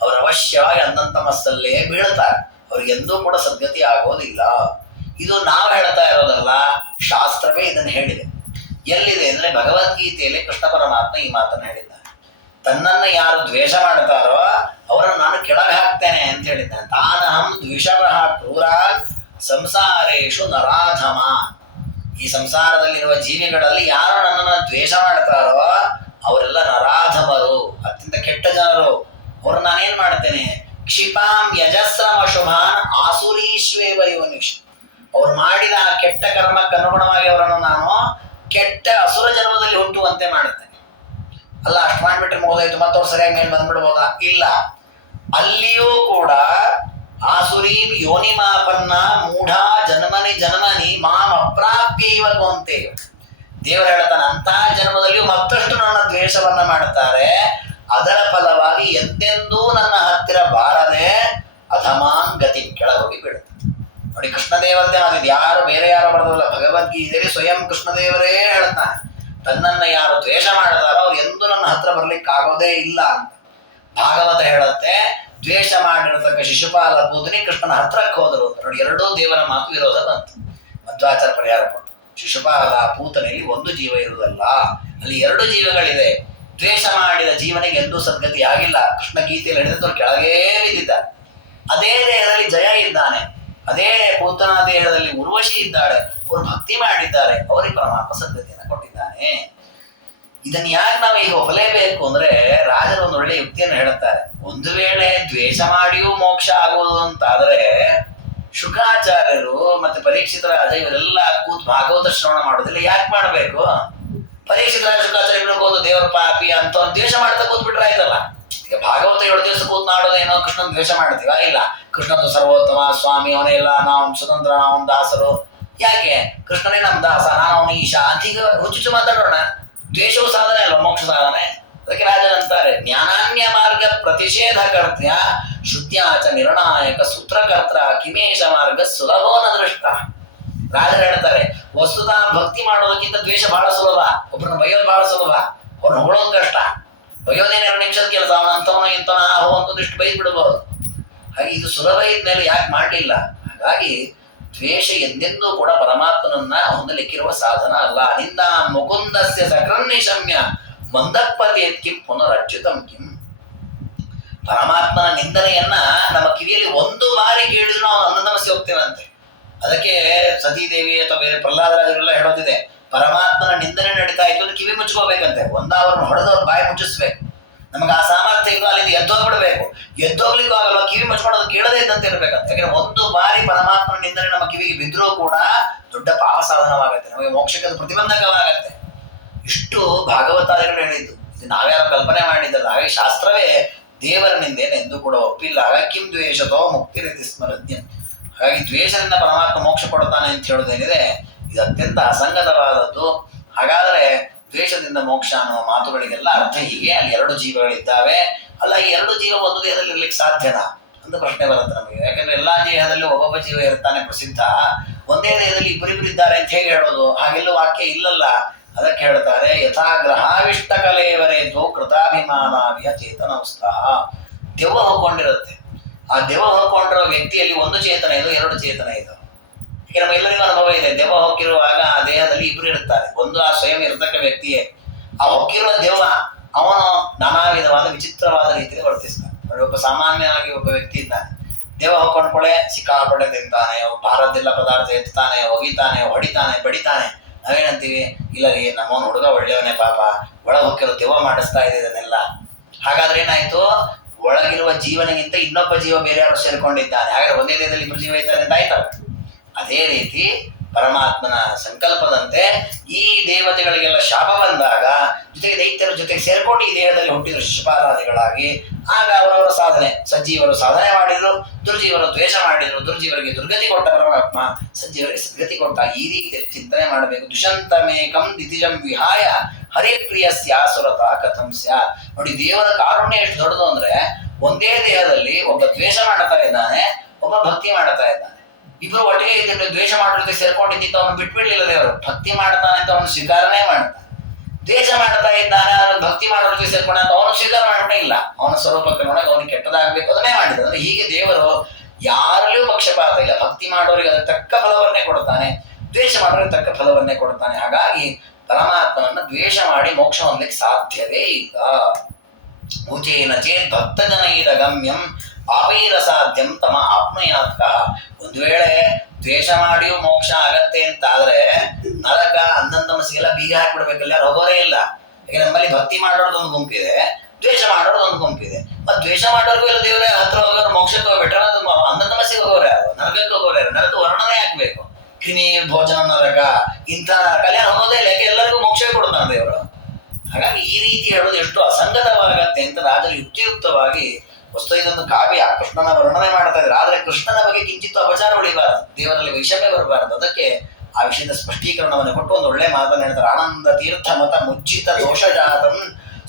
ಅವರು ಅವಶ್ಯವಾಗಿ ಅನ್ನಂತಮಸ್ಸಲ್ಲೇ ಬೀಳ್ತಾರೆ. ಅವ್ರಿಗೆಂದೂ ಕೂಡ ಸದ್ಗತಿ ಆಗೋದಿಲ್ಲ. ಇದು ನಾವು ಹೇಳ್ತಾ ಇರೋದಲ್ಲ, ಶಾಸ್ತ್ರವೇ ಇದನ್ನು ಹೇಳಿದೆ. ಎಲ್ಲಿದೆ ಅಂದ್ರೆ ಭಗವದ್ಗೀತೆಯಲ್ಲಿ ಕೃಷ್ಣ ಪರಮಾತ್ಮ ಈ ಮಾತನ್ನು ಹೇಳಿದ್ದಾನೆ. ತನ್ನನ್ನು ಯಾರು ದ್ವೇಷ ಮಾಡ್ತಾರೋ ಅವರನ್ನು ನಾನು ಕೆಳಗೆ ಹಾಕ್ತೇನೆ ಅಂತ ಹೇಳಿದ್ದಾನೆ. ತಾನಹಂ ದ್ವಿಷವಃ ಕ್ರೂರಾನ್ ಸಂಸಾರೇಶು ನರಾಧಮ. ಈ ಸಂಸಾರದಲ್ಲಿರುವ ಜೀವಿಗಳಲ್ಲಿ ಯಾರು ನನ್ನನ್ನು ದ್ವೇಷ ಮಾಡ್ತಾರೋ ಅವರೆಲ್ಲ ನರಾಧಮರು, ಅತ್ಯಂತ ಕೆಟ್ಟ ಜನರು. ಅವ್ರು ನಾನೇನ್ ಮಾಡ್ತೇನೆ? ಕ್ಷಿಪಾಂ ಯಜಸ್ರಮ ಶುಭಾನ್ ಆಸುರೀಶ್ವೇವ ಯೋನಿಷ್. ಅವ್ರು ಮಾಡಿದ ಆ ಕೆಟ್ಟ ಕರ್ಮಕ್ಕೆ ಅನುಗುಣವಾಗಿ ಅವರನ್ನು ನಾನು ಕೆಟ್ಟ ಅಸುರ ಜನ್ಮದಲ್ಲಿ ಹುಟ್ಟುವಂತೆ ಮಾಡುತ್ತೇನೆ. ಅಲ್ಲ, ಅಷ್ಟು ಮಾಡ್ಬಿಟ್ರೆ ಮುಗಿದೋಯ್ತು, ಮತ್ತವ್ರು ಸರಿಯಾಗಿ ಮೇಲೆ ಬಂದ್ಬಿಡ್ಬೋದಾ? ಇಲ್ಲ, ಅಲ್ಲಿಯೂ ಕೂಡ ಆಸುರೀಂ ಯೋನಿಮಾಪನ್ನ ಮೂಢ ಜನ್ಮನಿ ಜನ್ಮನಿ ಮಾಂ ಅಪ್ರಾಪ್ಯೈವ ಕೌಂತೆಯ. ದೇವರು ಹೇಳ್ತಾನೆ, ಅಂತಹ ಜನ್ಮದಲ್ಲಿಯೂ ಮತ್ತಷ್ಟು ನನ್ನ ದ್ವೇಷವನ್ನ ಮಾಡುತ್ತಾರೆ. ಅದರ ಫಲವಾಗಿ ಎಂದೆಂದೂ ನನ್ನ ಹತ್ತಿರ ಬಾರದೆ ಅಧಮಾನ್ ಗತಿ, ಕೆಳಗೋಗಿ ಬೀಳುತ್ತೆ. ನೋಡಿ, ಕೃಷ್ಣದೇವರದೇ ಮಾತಿದೆ, ಯಾರು ಬೇರೆ ಯಾರು ಬರೆದಲ್ಲ. ಭಗವದ್ಗೀತೆಯಲ್ಲಿ ಸ್ವಯಂ ಕೃಷ್ಣದೇವರೇ ಹೇಳ್ತಾನೆ, ತನ್ನನ್ನು ಯಾರು ದ್ವೇಷ ಮಾಡ್ತಾರೋ ಅವ್ರು ಎಂದೂ ನನ್ನ ಹತ್ರ ಬರ್ಲಿಕ್ಕೆ ಆಗೋದೇ ಇಲ್ಲ ಅಂತ. ಭಾಗವತ ಹೇಳುತ್ತೆ, ದ್ವೇಷ ಮಾಡಿರತಕ್ಕ ಶಿಶುಪಾಲ ಪೂತನಿ ಕೃಷ್ಣನ ಹತ್ರಕ್ಕೆ ಹೋದರು ಅಂತ. ನೋಡಿ, ಎರಡೂ ದೇವರ ಮಾತು ವಿರೋಧ ಬಂತು. ಮಧ್ವಾಚಾರ್ಯ ಪರಿಹಾರ ಕೊಟ್ಟು, ಶಿಶುಪಾಲ ಪೂತನಿಯಲ್ಲಿ ಒಂದು ಜೀವ ಇರುವುದಲ್ಲ, ಅಲ್ಲಿ ಎರಡು ಜೀವಗಳಿದೆ. ದ್ವೇಷ ಮಾಡಿದ ಜೀವನಿಗೆ ಎಂದೂ ಸದ್ಗತಿ ಆಗಿಲ್ಲ. ಕೃಷ್ಣ ಗೀತೆಯಲ್ಲಿ ಹೇಳಿದವರು ಕೆಳಗೇ ಬಿದ್ದಿದ್ದಾರೆ. ಅದೇ ದೇಹದಲ್ಲಿ ಜಯ ಇದ್ದಾನೆ, ಅದೇ ಪೂತನ ದೇಹದಲ್ಲಿ ಉರ್ವಶಿ ಇದ್ದಾಳೆ. ಅವರು ಭಕ್ತಿ ಮಾಡಿದ್ದಾರೆ, ಅವರಿಗೆ ಪರಮಾತ್ಮ ಸದ್ಗತಿಯನ್ನು ಕೊಟ್ಟಿದ್ದಾನೆ. ಇದನ್ನ ಯಾಕೆ ನಾವು ಈಗ ಒಪ್ಪಲೇಬೇಕು ಅಂದ್ರೆ, ರಾಜರು ಒಂದು ಒಳ್ಳೆ ಯುಕ್ತಿಯನ್ನು ಹೇಳುತ್ತಾರೆ. ಒಂದು ವೇಳೆ ದ್ವೇಷ ಮಾಡಿಯೂ ಮೋಕ್ಷ ಆಗುವುದು ಅಂತಾದ್ರೆ ಶುಕಾಚಾರ್ಯರು ಮತ್ತೆ ಪರೀಕ್ಷಿತ ರಾಜ ಇವರೆಲ್ಲ ಕೂತ್ ಭಾಗವತ ಶ್ರವಣ ಮಾಡೋದಿಲ್ಲ. ಯಾಕೆ ಮಾಡಬೇಕು? ಪರೀಕ್ಷಿತ ರಾಜ ಶುಕಾಚಾರ್ಯ ಹೋದು ದೇವರ ಪಾಪಿ ಅಂತ ದ್ವೇಷ ಮಾಡ್ತಾ ಕೂತ್ಬಿಟ್ರೆ ಆಯ್ತಲ್ಲ. ಈಗ ಭಾಗವತ 7 ದಿವಸ ಕೂತ್ ಮಾಡೋದೇನೋ ಕೃಷ್ಣನ್ ದ್ವೇಷ ಮಾಡ್ತೀವ? ಇಲ್ಲ, ಕೃಷ್ಣನ ಸರ್ವೋತ್ತಮ ಸ್ವಾಮಿ, ಅವನೆಲ್ಲ ನಾವು ಸ್ವತಂತ್ರ, ನಾವು ದಾಸರು. ಯಾಕೆ? ಕೃಷ್ಣನೇ ನಮ್ ದಾಸ, ನಾನು ಅವನು ಈಶಾ ಅಂತೀಗ ಹುಚ್ಚು ಮಾತಾಡೋಣ. ದ್ವೇಷವು ಸಾಧನೆ ಅಲ್ವ ಮೋಕ್ಷ ಸಾಧನೆ. ಅದಕ್ಕೆ ರಾಜರಂತಾರೆ, ಜ್ಞಾನಾನ್ಯ ಮಾರ್ಗ ಪ್ರತಿಷೇಧ ಕರ್ತ್ಯ ಶುದ್ಧ್ಯಾಚ ನಿರ್ಣಾಯಕ ಸೂತ್ರಕರ್ತ ಕಿಮೇಶ ಮಾರ್ಗ ಸುಲಭೋನ ದೃಷ್ಟ. ರಾಜರು ಹೇಳ್ತಾರೆ, ವಸ್ತುತಃ ಭಕ್ತಿ ಮಾಡೋದಕ್ಕಿಂತ ದ್ವೇಷ ಬಹಳ ಸುಲಭ. ಒಬ್ಬರನ್ನ ಬೈಯೋದು ಬಹಳ ಸುಲಭ, ಅವ್ರನ್ನ ಹೊಗಳೋದು ಕಷ್ಟ. ಬೈಯೋದೇನು 2 ನಿಮಿಷದ ಕೆಲಸ, ಅವನಂತವನ ಇಂತವನ ಹೋ ಅಂತದಿಷ್ಟು ಬೈದ್ ಬಿಡಬಹುದು. ಹಾಗೆ ಇದು ಸುಲಭ ಇದ್ಮೇಲೆ ಯಾಕೆ ಮಾಡಲಿಲ್ಲ? ಹಾಗಾಗಿ ದ್ವೇಷ ಎಂದೆಂದೂ ಕೂಡ ಪರಮಾತ್ಮನನ್ನ ಹೊಂದಲಿಕ್ಕಿರುವ ಸಾಧನ ಅಲ್ಲ. ಅನಿಂದ ಮುಕುಂದಸ್ಯ ಸಕೃನ್ನಿಶಮ್ಯ ಮಂದಪ್ಪತೇತ್ ಕಿಂ ಪುನರಚ್ಯುತಂ ಕಿಂ. ಪರಮಾತ್ಮನ ನಿಂದನೆಯನ್ನ ನಮ್ಮ ಕಿವಿಯಲ್ಲಿ ಒಂದು ಬಾರಿ ಕೇಳಿದ್ರು ನಾವು ಅನ್ನನಮಸ್ಸಿ ಹೋಗ್ತೇವಂತೆ. ಅದಕ್ಕೆ ಸತೀದೇವಿ ಅಥವಾ ಬೇರೆ ಪ್ರಹ್ಲಾದರಾಜರೆಲ್ಲ ಹೇಳೋದಿದೆ, ಪರಮಾತ್ಮನ ನಿಂದನೆ ನಡೀತಾ ಇತ್ತು ಅಂದ್ರೆ ಕಿವಿ ಮುಚ್ಕೋಬೇಕಂತೆ. ಅವ್ರನ್ನ ಹೊಡೆದವ್ರ ಬಾಯಿ ಮುಚ್ಚಿಸ್ಬೇಕು. ನಮಗೆ ಆ ಸಾಮರ್ಥ್ಯ ಇದ್ದು ಅಲ್ಲಿಂದ ಎದ್ದೋಗ್ಬಿಡ್ಬೇಕು. ಎದ್ದೋಗ್ಲಿಕ್ಕೂ ಆಗಲ್ಲ, ಕಿವಿ ಮುಚ್ಕೊಳ್ಳೋದು ಕೇಳದೇ ಇದ್ದಂತೆ ಇರ್ಬೇಕಂತ. ಯಾಕಂದ್ರೆ ಒಂದು ಬಾರಿ ಪರಮಾತ್ಮನ ನಿಂದನೆ ನಮ್ಮ ಕಿವಿಗೆ ಬಿದ್ದರೂ ಕೂಡ ದೊಡ್ಡ ಪಾಪ ಸಾಧನವಾಗತ್ತೆ, ನಮಗೆ ಮೋಕ್ಷಕ್ಕೆ ಅದು ಪ್ರತಿಬಂಧಕವಾಗತ್ತೆ. ಇಷ್ಟು ಭಾಗವತಾದಿಗಳು ಹೇಳಿದ್ದು, ಇದು ನಾವ್ಯಾರು ಕಲ್ಪನೆ ಮಾಡಿದ್ದಲ್ಲ. ಹಾಗೆ ಶಾಸ್ತ್ರವೇ ದೇವರ ನಿಂದೇನೆ ಎಂದು ಕೂಡ ಒಪ್ಪಿಲ್ಲ. ಹಾಗಾಗಿ ಕಿಂ ದ್ವೇಷತೋ ಮುಕ್ತಿ ರೀತಿ ಸ್ಮರತ್ಯ. ಹಾಗಾಗಿ ದ್ವೇಷದಿಂದ ಪರಮಾತ್ಮ ಮೋಕ್ಷ ಕೊಡ್ತಾನೆ ಅಂತ ಹೇಳೋದೇನಿದೆ ಇದು ಅತ್ಯಂತ ಅಸಂಗತವಾದದ್ದು. ಹಾಗಾದ್ರೆ ದ್ವೇಷದಿಂದ ಮೋಕ್ಷ ಅನ್ನುವ ಮಾತುಗಳಿಗೆಲ್ಲ ಅರ್ಥ ಹೀಗೆ, ಅಲ್ಲಿ ಎರಡು ಜೀವಗಳಿದ್ದಾವೆ, ಅಲ್ಲ ಈ ಎರಡು ಜೀವ ಒಂದು ದೇಹದಲ್ಲಿ ಇರ್ಲಿಕ್ಕೆ ಸಾಧ್ಯನಾ ಅಂತ ಪ್ರಶ್ನೆ ಬರುತ್ತೆ ನಮಗೆ. ಯಾಕಂದ್ರೆ ಎಲ್ಲಾ ದೇಹದಲ್ಲಿ ಒಬ್ಬೊಬ್ಬ ಜೀವ ಇರ್ತಾನೆ ಪ್ರಸಿದ್ಧ, ಒಂದೇ ದೇಹದಲ್ಲಿ ಇಬ್ಬರಿಬ್ಬರಿದ್ದಾರೆ ಅಂತ ಹೇಗೆ ಹೇಳೋದು? ಹಾಗೆಲ್ಲೂ ವಾಕ್ಯ ಇಲ್ಲಲ್ಲ. ಅದಕ್ಕೆ ಹೇಳ್ತಾರೆ, ಯಥಾ ಗ್ರಹಾವಿಷ್ಟ ಕಲೇವರೇತೋ ಕೃತಾಭಿಮಾನಾವಿಹ ಚೇತನೌಸ್ತಃ. ದೆವ್ವ ಹೊಕ್ಕೊಂಡಿರುತ್ತೆ, ಆ ದೆವ್ವ ಹೊಕ್ಕೊಂಡಿರೋ ವ್ಯಕ್ತಿಯಲ್ಲಿ ಒಂದು ಚೇತನ ಇದು, ಎರಡು ಚೇತನ ಇದು. ಈಗ ನಮ್ಮೆಲ್ಲರಿಗೂ ಅನುಭವ ಇದೆ, ದೆವ್ವ ಹೊಕ್ಕಿರುವಾಗ ಆ ದೇಹದಲ್ಲಿ ಇಬ್ಬರು ಇರ್ತಾರೆ, ಒಂದು ಆ ಸ್ವಯಂ ಇರತಕ್ಕ ವ್ಯಕ್ತಿಯೇ. ಆ ಹೊಕ್ಕಿರುವ ದೆವ್ವ ಅವನು ನಾನಾ ವಿಧವಾದ ವಿಚಿತ್ರವಾದ ರೀತಿಯಲ್ಲಿ ವರ್ತಿಸ್ತಾನೆ. ಒಬ್ಬ ಸಾಮಾನ್ಯವಾಗಿ ಒಬ್ಬ ವ್ಯಕ್ತಿ ಇದ್ದಾನೆ, ದೆವ್ವ ಹೊಕ್ಕೊಂಡ್ಕೊಳ್ಳೆ ಸಿಕ್ಕಾಪಟ್ಟೆ ತಿಂತಾನೆ, ಭಾರದ್ದೆಲ್ಲ ಪದಾರ್ಥ ಎತ್ತಾನೆ, ಒಗಿತಾನೆ, ಹೊಡಿತಾನೆ, ಬಡಿತಾನೆ. ನಾವೇನಂತೀವಿ, ಇಲ್ಲ ರೀ ನಮ್ಮವನು ಹುಡುಗ ಒಳ್ಳೆಯವನೇ, ಪಾಪ ಒಳಗೆ ಹೊಕ್ಕಿರೋ ದೆವ್ವ ಮಾಡಿಸ್ತಾ ಇದೆ ಇದನ್ನೆಲ್ಲ. ಹಾಗಾದ್ರೆ ಏನಾಯ್ತು, ಒಳಗಿರುವ ಜೀವನಿಗಿಂತ ಇನ್ನೊಬ್ಬ ಜೀವ ಬೇರೆ ಯಾರು ಸೇರ್ಕೊಂಡಿದ್ದಾನೆ, ಹಾಗಾದ್ರೆ ಒಂದೇ ದೇಹದಲ್ಲಿ ಇಬ್ಬರು ಜೀವ ಇದ್ದಾನೆ ಅಂತ ಆಯ್ತಲ್ಲ. ಅದೇ ರೀತಿ ಪರಮಾತ್ಮನ ಸಂಕಲ್ಪದಂತೆ ಈ ದೇವತೆಗಳಿಗೆಲ್ಲ ಶಾಪ ಬಂದಾಗ ಜೊತೆಗೆ ದೈತ್ಯರ ಜೊತೆಗೆ ಸೇರ್ಕೊಂಡು ಈ ದೇಹದಲ್ಲಿ ಹುಟ್ಟಿದ್ರು ಶಿಶುಪಾಲಾದಿಗಳಾಗಿ. ಆಗ ಅವರವರ ಸಾಧನೆ, ಸಜ್ಜೀವರು ಸಾಧನೆ ಮಾಡಿದ್ರು, ದುರ್ಜೀವರು ದ್ವೇಷ ಮಾಡಿದ್ರು, ದುರ್ಜೀವರಿಗೆ ದುರ್ಗತಿ ಕೊಟ್ಟ ಪರಮಾತ್ಮ ಸಜ್ಜೀವರಿಗೆ ಸದ್ಗತಿ ಕೊಟ್ಟ. ಈ ರೀತಿ ಚಿಂತನೆ ಮಾಡಬೇಕು. ದುಷಂತಮೇಕಂ ದಿತಿಜಂ ವಿಹಾಯ ಹರಿಪ್ರಿಯ ಸ್ಯಾಸುರತ ಕಥಂ ಸ್ಯಾತ್. ನೋಡಿ, ದೇವರ ಕಾರುಣ್ಯ ಎಷ್ಟು ದೊಡ್ಡದು ಅಂದ್ರೆ, ಒಂದೇ ದೇಹದಲ್ಲಿ ಒಬ್ಬ ದ್ವೇಷ ಮಾಡ್ತಾ ಇದ್ದಾನೆ, ಒಬ್ಬ ಭಕ್ತಿ ಮಾಡ್ತಾ ಇದ್ದಾನೆ. ಇಬ್ರು ಒಟ್ಟಿಗೆ ಇದ್ದಿಟ್ಟು ದ್ವೇಷ ಮಾಡೋದಕ್ಕೆ ಸೇರ್ಕೊಂಡಿದ್ದ ಅವನು ಬಿಟ್ಬಿಡ್ಲಿಲ್ಲ ದೇವರು. ಭಕ್ತಿ ಮಾಡ್ತಾನೆ ಅಂತ ಅವನು ಸ್ವೀಕಾರನೇ ಮಾಡ್ತಾನೆ. ದ್ವೇಷ ಮಾಡ್ತಾ ಇದ್ದಾನೆ, ಅವನು ಭಕ್ತಿ ಮಾಡೋದಕ್ಕೆ ಸೇರ್ಕೊಂಡ ಅಂತ ಅವನು ಸ್ವೀಕಾರ ಮಾಡೇ ಇಲ್ಲ. ಅವನ ಸ್ವರೂಪಕ್ಕೆ ನೋಡಕ್ಕೆ ಅವನಿಗೆ ಕೆಟ್ಟದಾಗಬೇಕು ಅದನ್ನೇ ಮಾಡಿದ. ಅಂದ್ರೆ ಹೀಗೆ ದೇವರು ಯಾರಲ್ಲೂ ಪಕ್ಷಪಾತ ಇಲ್ಲ. ಭಕ್ತಿ ಮಾಡೋರಿಗೆ ಅದಕ್ಕೆ ತಕ್ಕ ಫಲವನ್ನೇ ಕೊಡ್ತಾನೆ, ದ್ವೇಷ ಮಾಡೋರಿಗೆ ತಕ್ಕ ಫಲವನ್ನೇ ಕೊಡ್ತಾನೆ. ಹಾಗಾಗಿ ಪರಮಾತ್ಮನನ್ನ ದ್ವೇಷ ಮಾಡಿ ಮೋಕ್ಷ ಹೊಂದಲಿಕ್ಕೆ ಸಾಧ್ಯವೇ ಇಲ್ಲ. ಉಚೇನ ಚೇತ್ ಭಕ್ತಜನೈರ ಗಮ್ಯಂ ಪಾಪೈರ ಸಾಧ್ಯಂ ತಮ ಆಪ್ನುಯಾತ್ಕ. ಒಂದು ವೇಳೆ ದ್ವೇಷ ಮಾಡಿಯೂ ಮೋಕ್ಷ ಆಗತ್ತೆ ಅಂತ ಆದ್ರೆ ನರಕ ಅಂದಂತಮಸಿಗೆಲ್ಲ ಬೀಗ ಹಾಕ್ಬಿಡ್ಬೇಕಲ್ಲ, ಯಾರು ಹೋಗೋರೇ ಇಲ್ಲ. ಈಗ ನಮ್ಮಲ್ಲಿ ಭಕ್ತಿ ಮಾಡೋದೊಂದು ಗುಂಪಿದೆ, ದ್ವೇಷ ಮಾಡೋದೊಂದು ಗುಂಪಿದೆ. ಮತ್ತೆ ದ್ವೇಷ ಮಾಡೋರ್ಗೂ ಎಲ್ಲ ದೇವರೇ ಹತ್ರ ಹೋಗೋರು, ಮೋಕ್ಷಕ್ಕೆ ಹೋಗ್ಬಿಟ್ರೆ ಅಂದಂತಮಸಿಗೆ ಹೋಗೋರು ಯಾರು, ನರಕಕ್ಕೆ ಹೋಗೋರು ಯಾರು? ನರಕ ವರ್ಣನೆ ಹಾಕ್ಬೇಕು. ಕ್ರಿಮಿ ಭೋಜನ ನರಕ, ಇಂಥ ನರಕ ಅಲ್ಲಿ ಹೋಗೋದೇ ಇಲ್ಲ, ಯಾಕೆ ಎಲ್ಲರಿಗೂ ಮೋಕ್ಷ ಕೊಡ್ತಾನೆ ದೇವರು. ಹಾಗಾಗಿ ಈ ರೀತಿ ಹೇಳೋದು ಎಷ್ಟು ಅಸಂಗತವಾಗತ್ತೆ ಅಂತ ರಾಜರು ಯುಕ್ತಿಯುಕ್ತವಾಗಿ ವಸ್ತು ಇದೊಂದು ಕಾವ್ಯ, ಕೃಷ್ಣನ ವರ್ಣನೆ ಮಾಡ್ತಾ ಇದ್ದಾರೆ. ಆದ್ರೆ ಕೃಷ್ಣನ ಬಗ್ಗೆ ಕಿಂಚಿತ್ತು ಅಪಚಾರ ಉಳಿಬಾರದು, ದೇವರಲ್ಲಿ ವೈಷಮ್ಯ ಬರಬಾರದು. ಅದಕ್ಕೆ ಆ ವಿಷಯದ ಸ್ಪಷ್ಟೀಕರಣವನ್ನು ಕೊಟ್ಟು ಒಂದು ಒಳ್ಳೆ ಮಾತನ್ನು ಹೇಳ್ತಾರೆ. ಆನಂದ ತೀರ್ಥ ಮತ ಮುಜ್ಜಿತ ದೋಷಜಾತಂ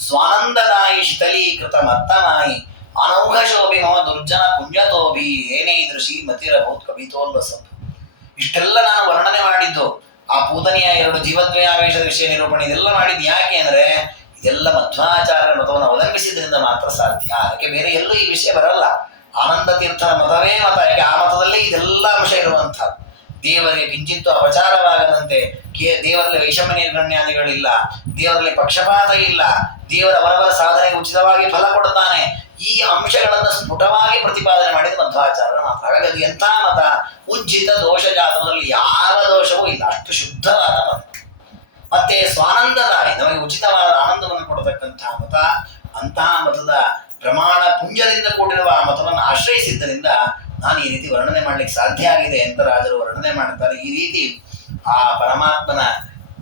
ಸ್ವಾನಂದದಾಯಿ ಶಿಥಲೀಕೃತ ಮತ್ತನಾಯಿ ಅನೌಘ ಶೋಭಿ ಮಮ ದುರ್ಜನ ಪುಣ್ಯತೋಭಿ ಏನೇ ದೃಶಿ ಮತಿರಭೂತ್ ಕವಿತೋಲ್ವಸ. ಇಷ್ಟೆಲ್ಲ ನಾನು ವರ್ಣನೆ ಮಾಡಿದ್ದು ಆ ಪೂತನಿಯ ಎರಡು ಜೀವದ್ವಯಾವೇಶದ ವಿಷಯ ನಿರೂಪಣೆ ಇದೆಲ್ಲ ಮಾಡಿದ್ದು ಯಾಕೆ ಅಂದ್ರೆ, ಇದೆಲ್ಲ ಮಧ್ವಾಚಾರ್ಯರ ಮತವನ್ನು ಅವಲಂಬಿಸಿದ್ರಿಂದ ಮಾತ್ರ ಸಾಧ್ಯ. ಯಾಕೆ ಬೇರೆ ಎಲ್ಲೂ ಈ ವಿಷಯ ಬರಲ್ಲ. ಆನಂದ ತೀರ್ಥರ ಮತವೇ ಮತ, ಯಾಕೆ ಆ ಮತದಲ್ಲಿ ಇದೆಲ್ಲ ಅಂಶ ಇರುವಂಥದ್ದು. ದೇವರಿಗೆ ಕಿಂಚಿತ್ತು ಅಪಚಾರವಾಗದಂತೆ, ದೇವರಲ್ಲಿ ವೈಷಮ್ಯ ನಿರ್ಗಣ್ಯಾದಿಗಳಿಲ್ಲ, ದೇವರಲ್ಲಿ ಪಕ್ಷಪಾತ ಇಲ್ಲ, ದೇವರ ಅವರವರ ಸಾಧನೆಗೆ ಉಚಿತವಾಗಿ ಫಲ ಕೊಡ್ತಾನೆ. ಈ ಅಂಶಗಳನ್ನು ಸ್ಫುಟವಾಗಿ ಪ್ರತಿಪಾದನೆ ಮಾಡಿದ ಮಧ್ವಾಚಾರ್ಯರ ಮಾತ. ಹಾಗಾಗಿ ಅದು ಎಂಥ ಮತ, ಉಜ್ಜಿತ ದೋಷ ಜಾತದಲ್ಲಿ ಯಾವ ದೋಷವೂ ಇಲ್ಲ, ಅಷ್ಟು ಶುದ್ಧವಾದ ಮತ. ಮತ್ತೆ ಸ್ವಾನಂದದಾಯಿ, ನಮಗೆ ಉಚಿತವಾದ ಆನಂದವನ್ನು ಕೊಡತಕ್ಕಂತಹ ಮತ. ಅಂತಹ ಮತದ ಪ್ರಮಾಣ ಪುಂಜದಿಂದ ಕೂಡಿರುವ ಆ ಮತವನ್ನು ಆಶ್ರಯಿಸಿದ್ದರಿಂದ ನಾನು ಈ ರೀತಿ ವರ್ಣನೆ ಮಾಡ್ಲಿಕ್ಕೆ ಸಾಧ್ಯ ಆಗಿದೆ ಅಂತ ರಾಜರು ವರ್ಣನೆ ಮಾಡ್ತಾರೆ. ಈ ರೀತಿ ಆ ಪರಮಾತ್ಮನ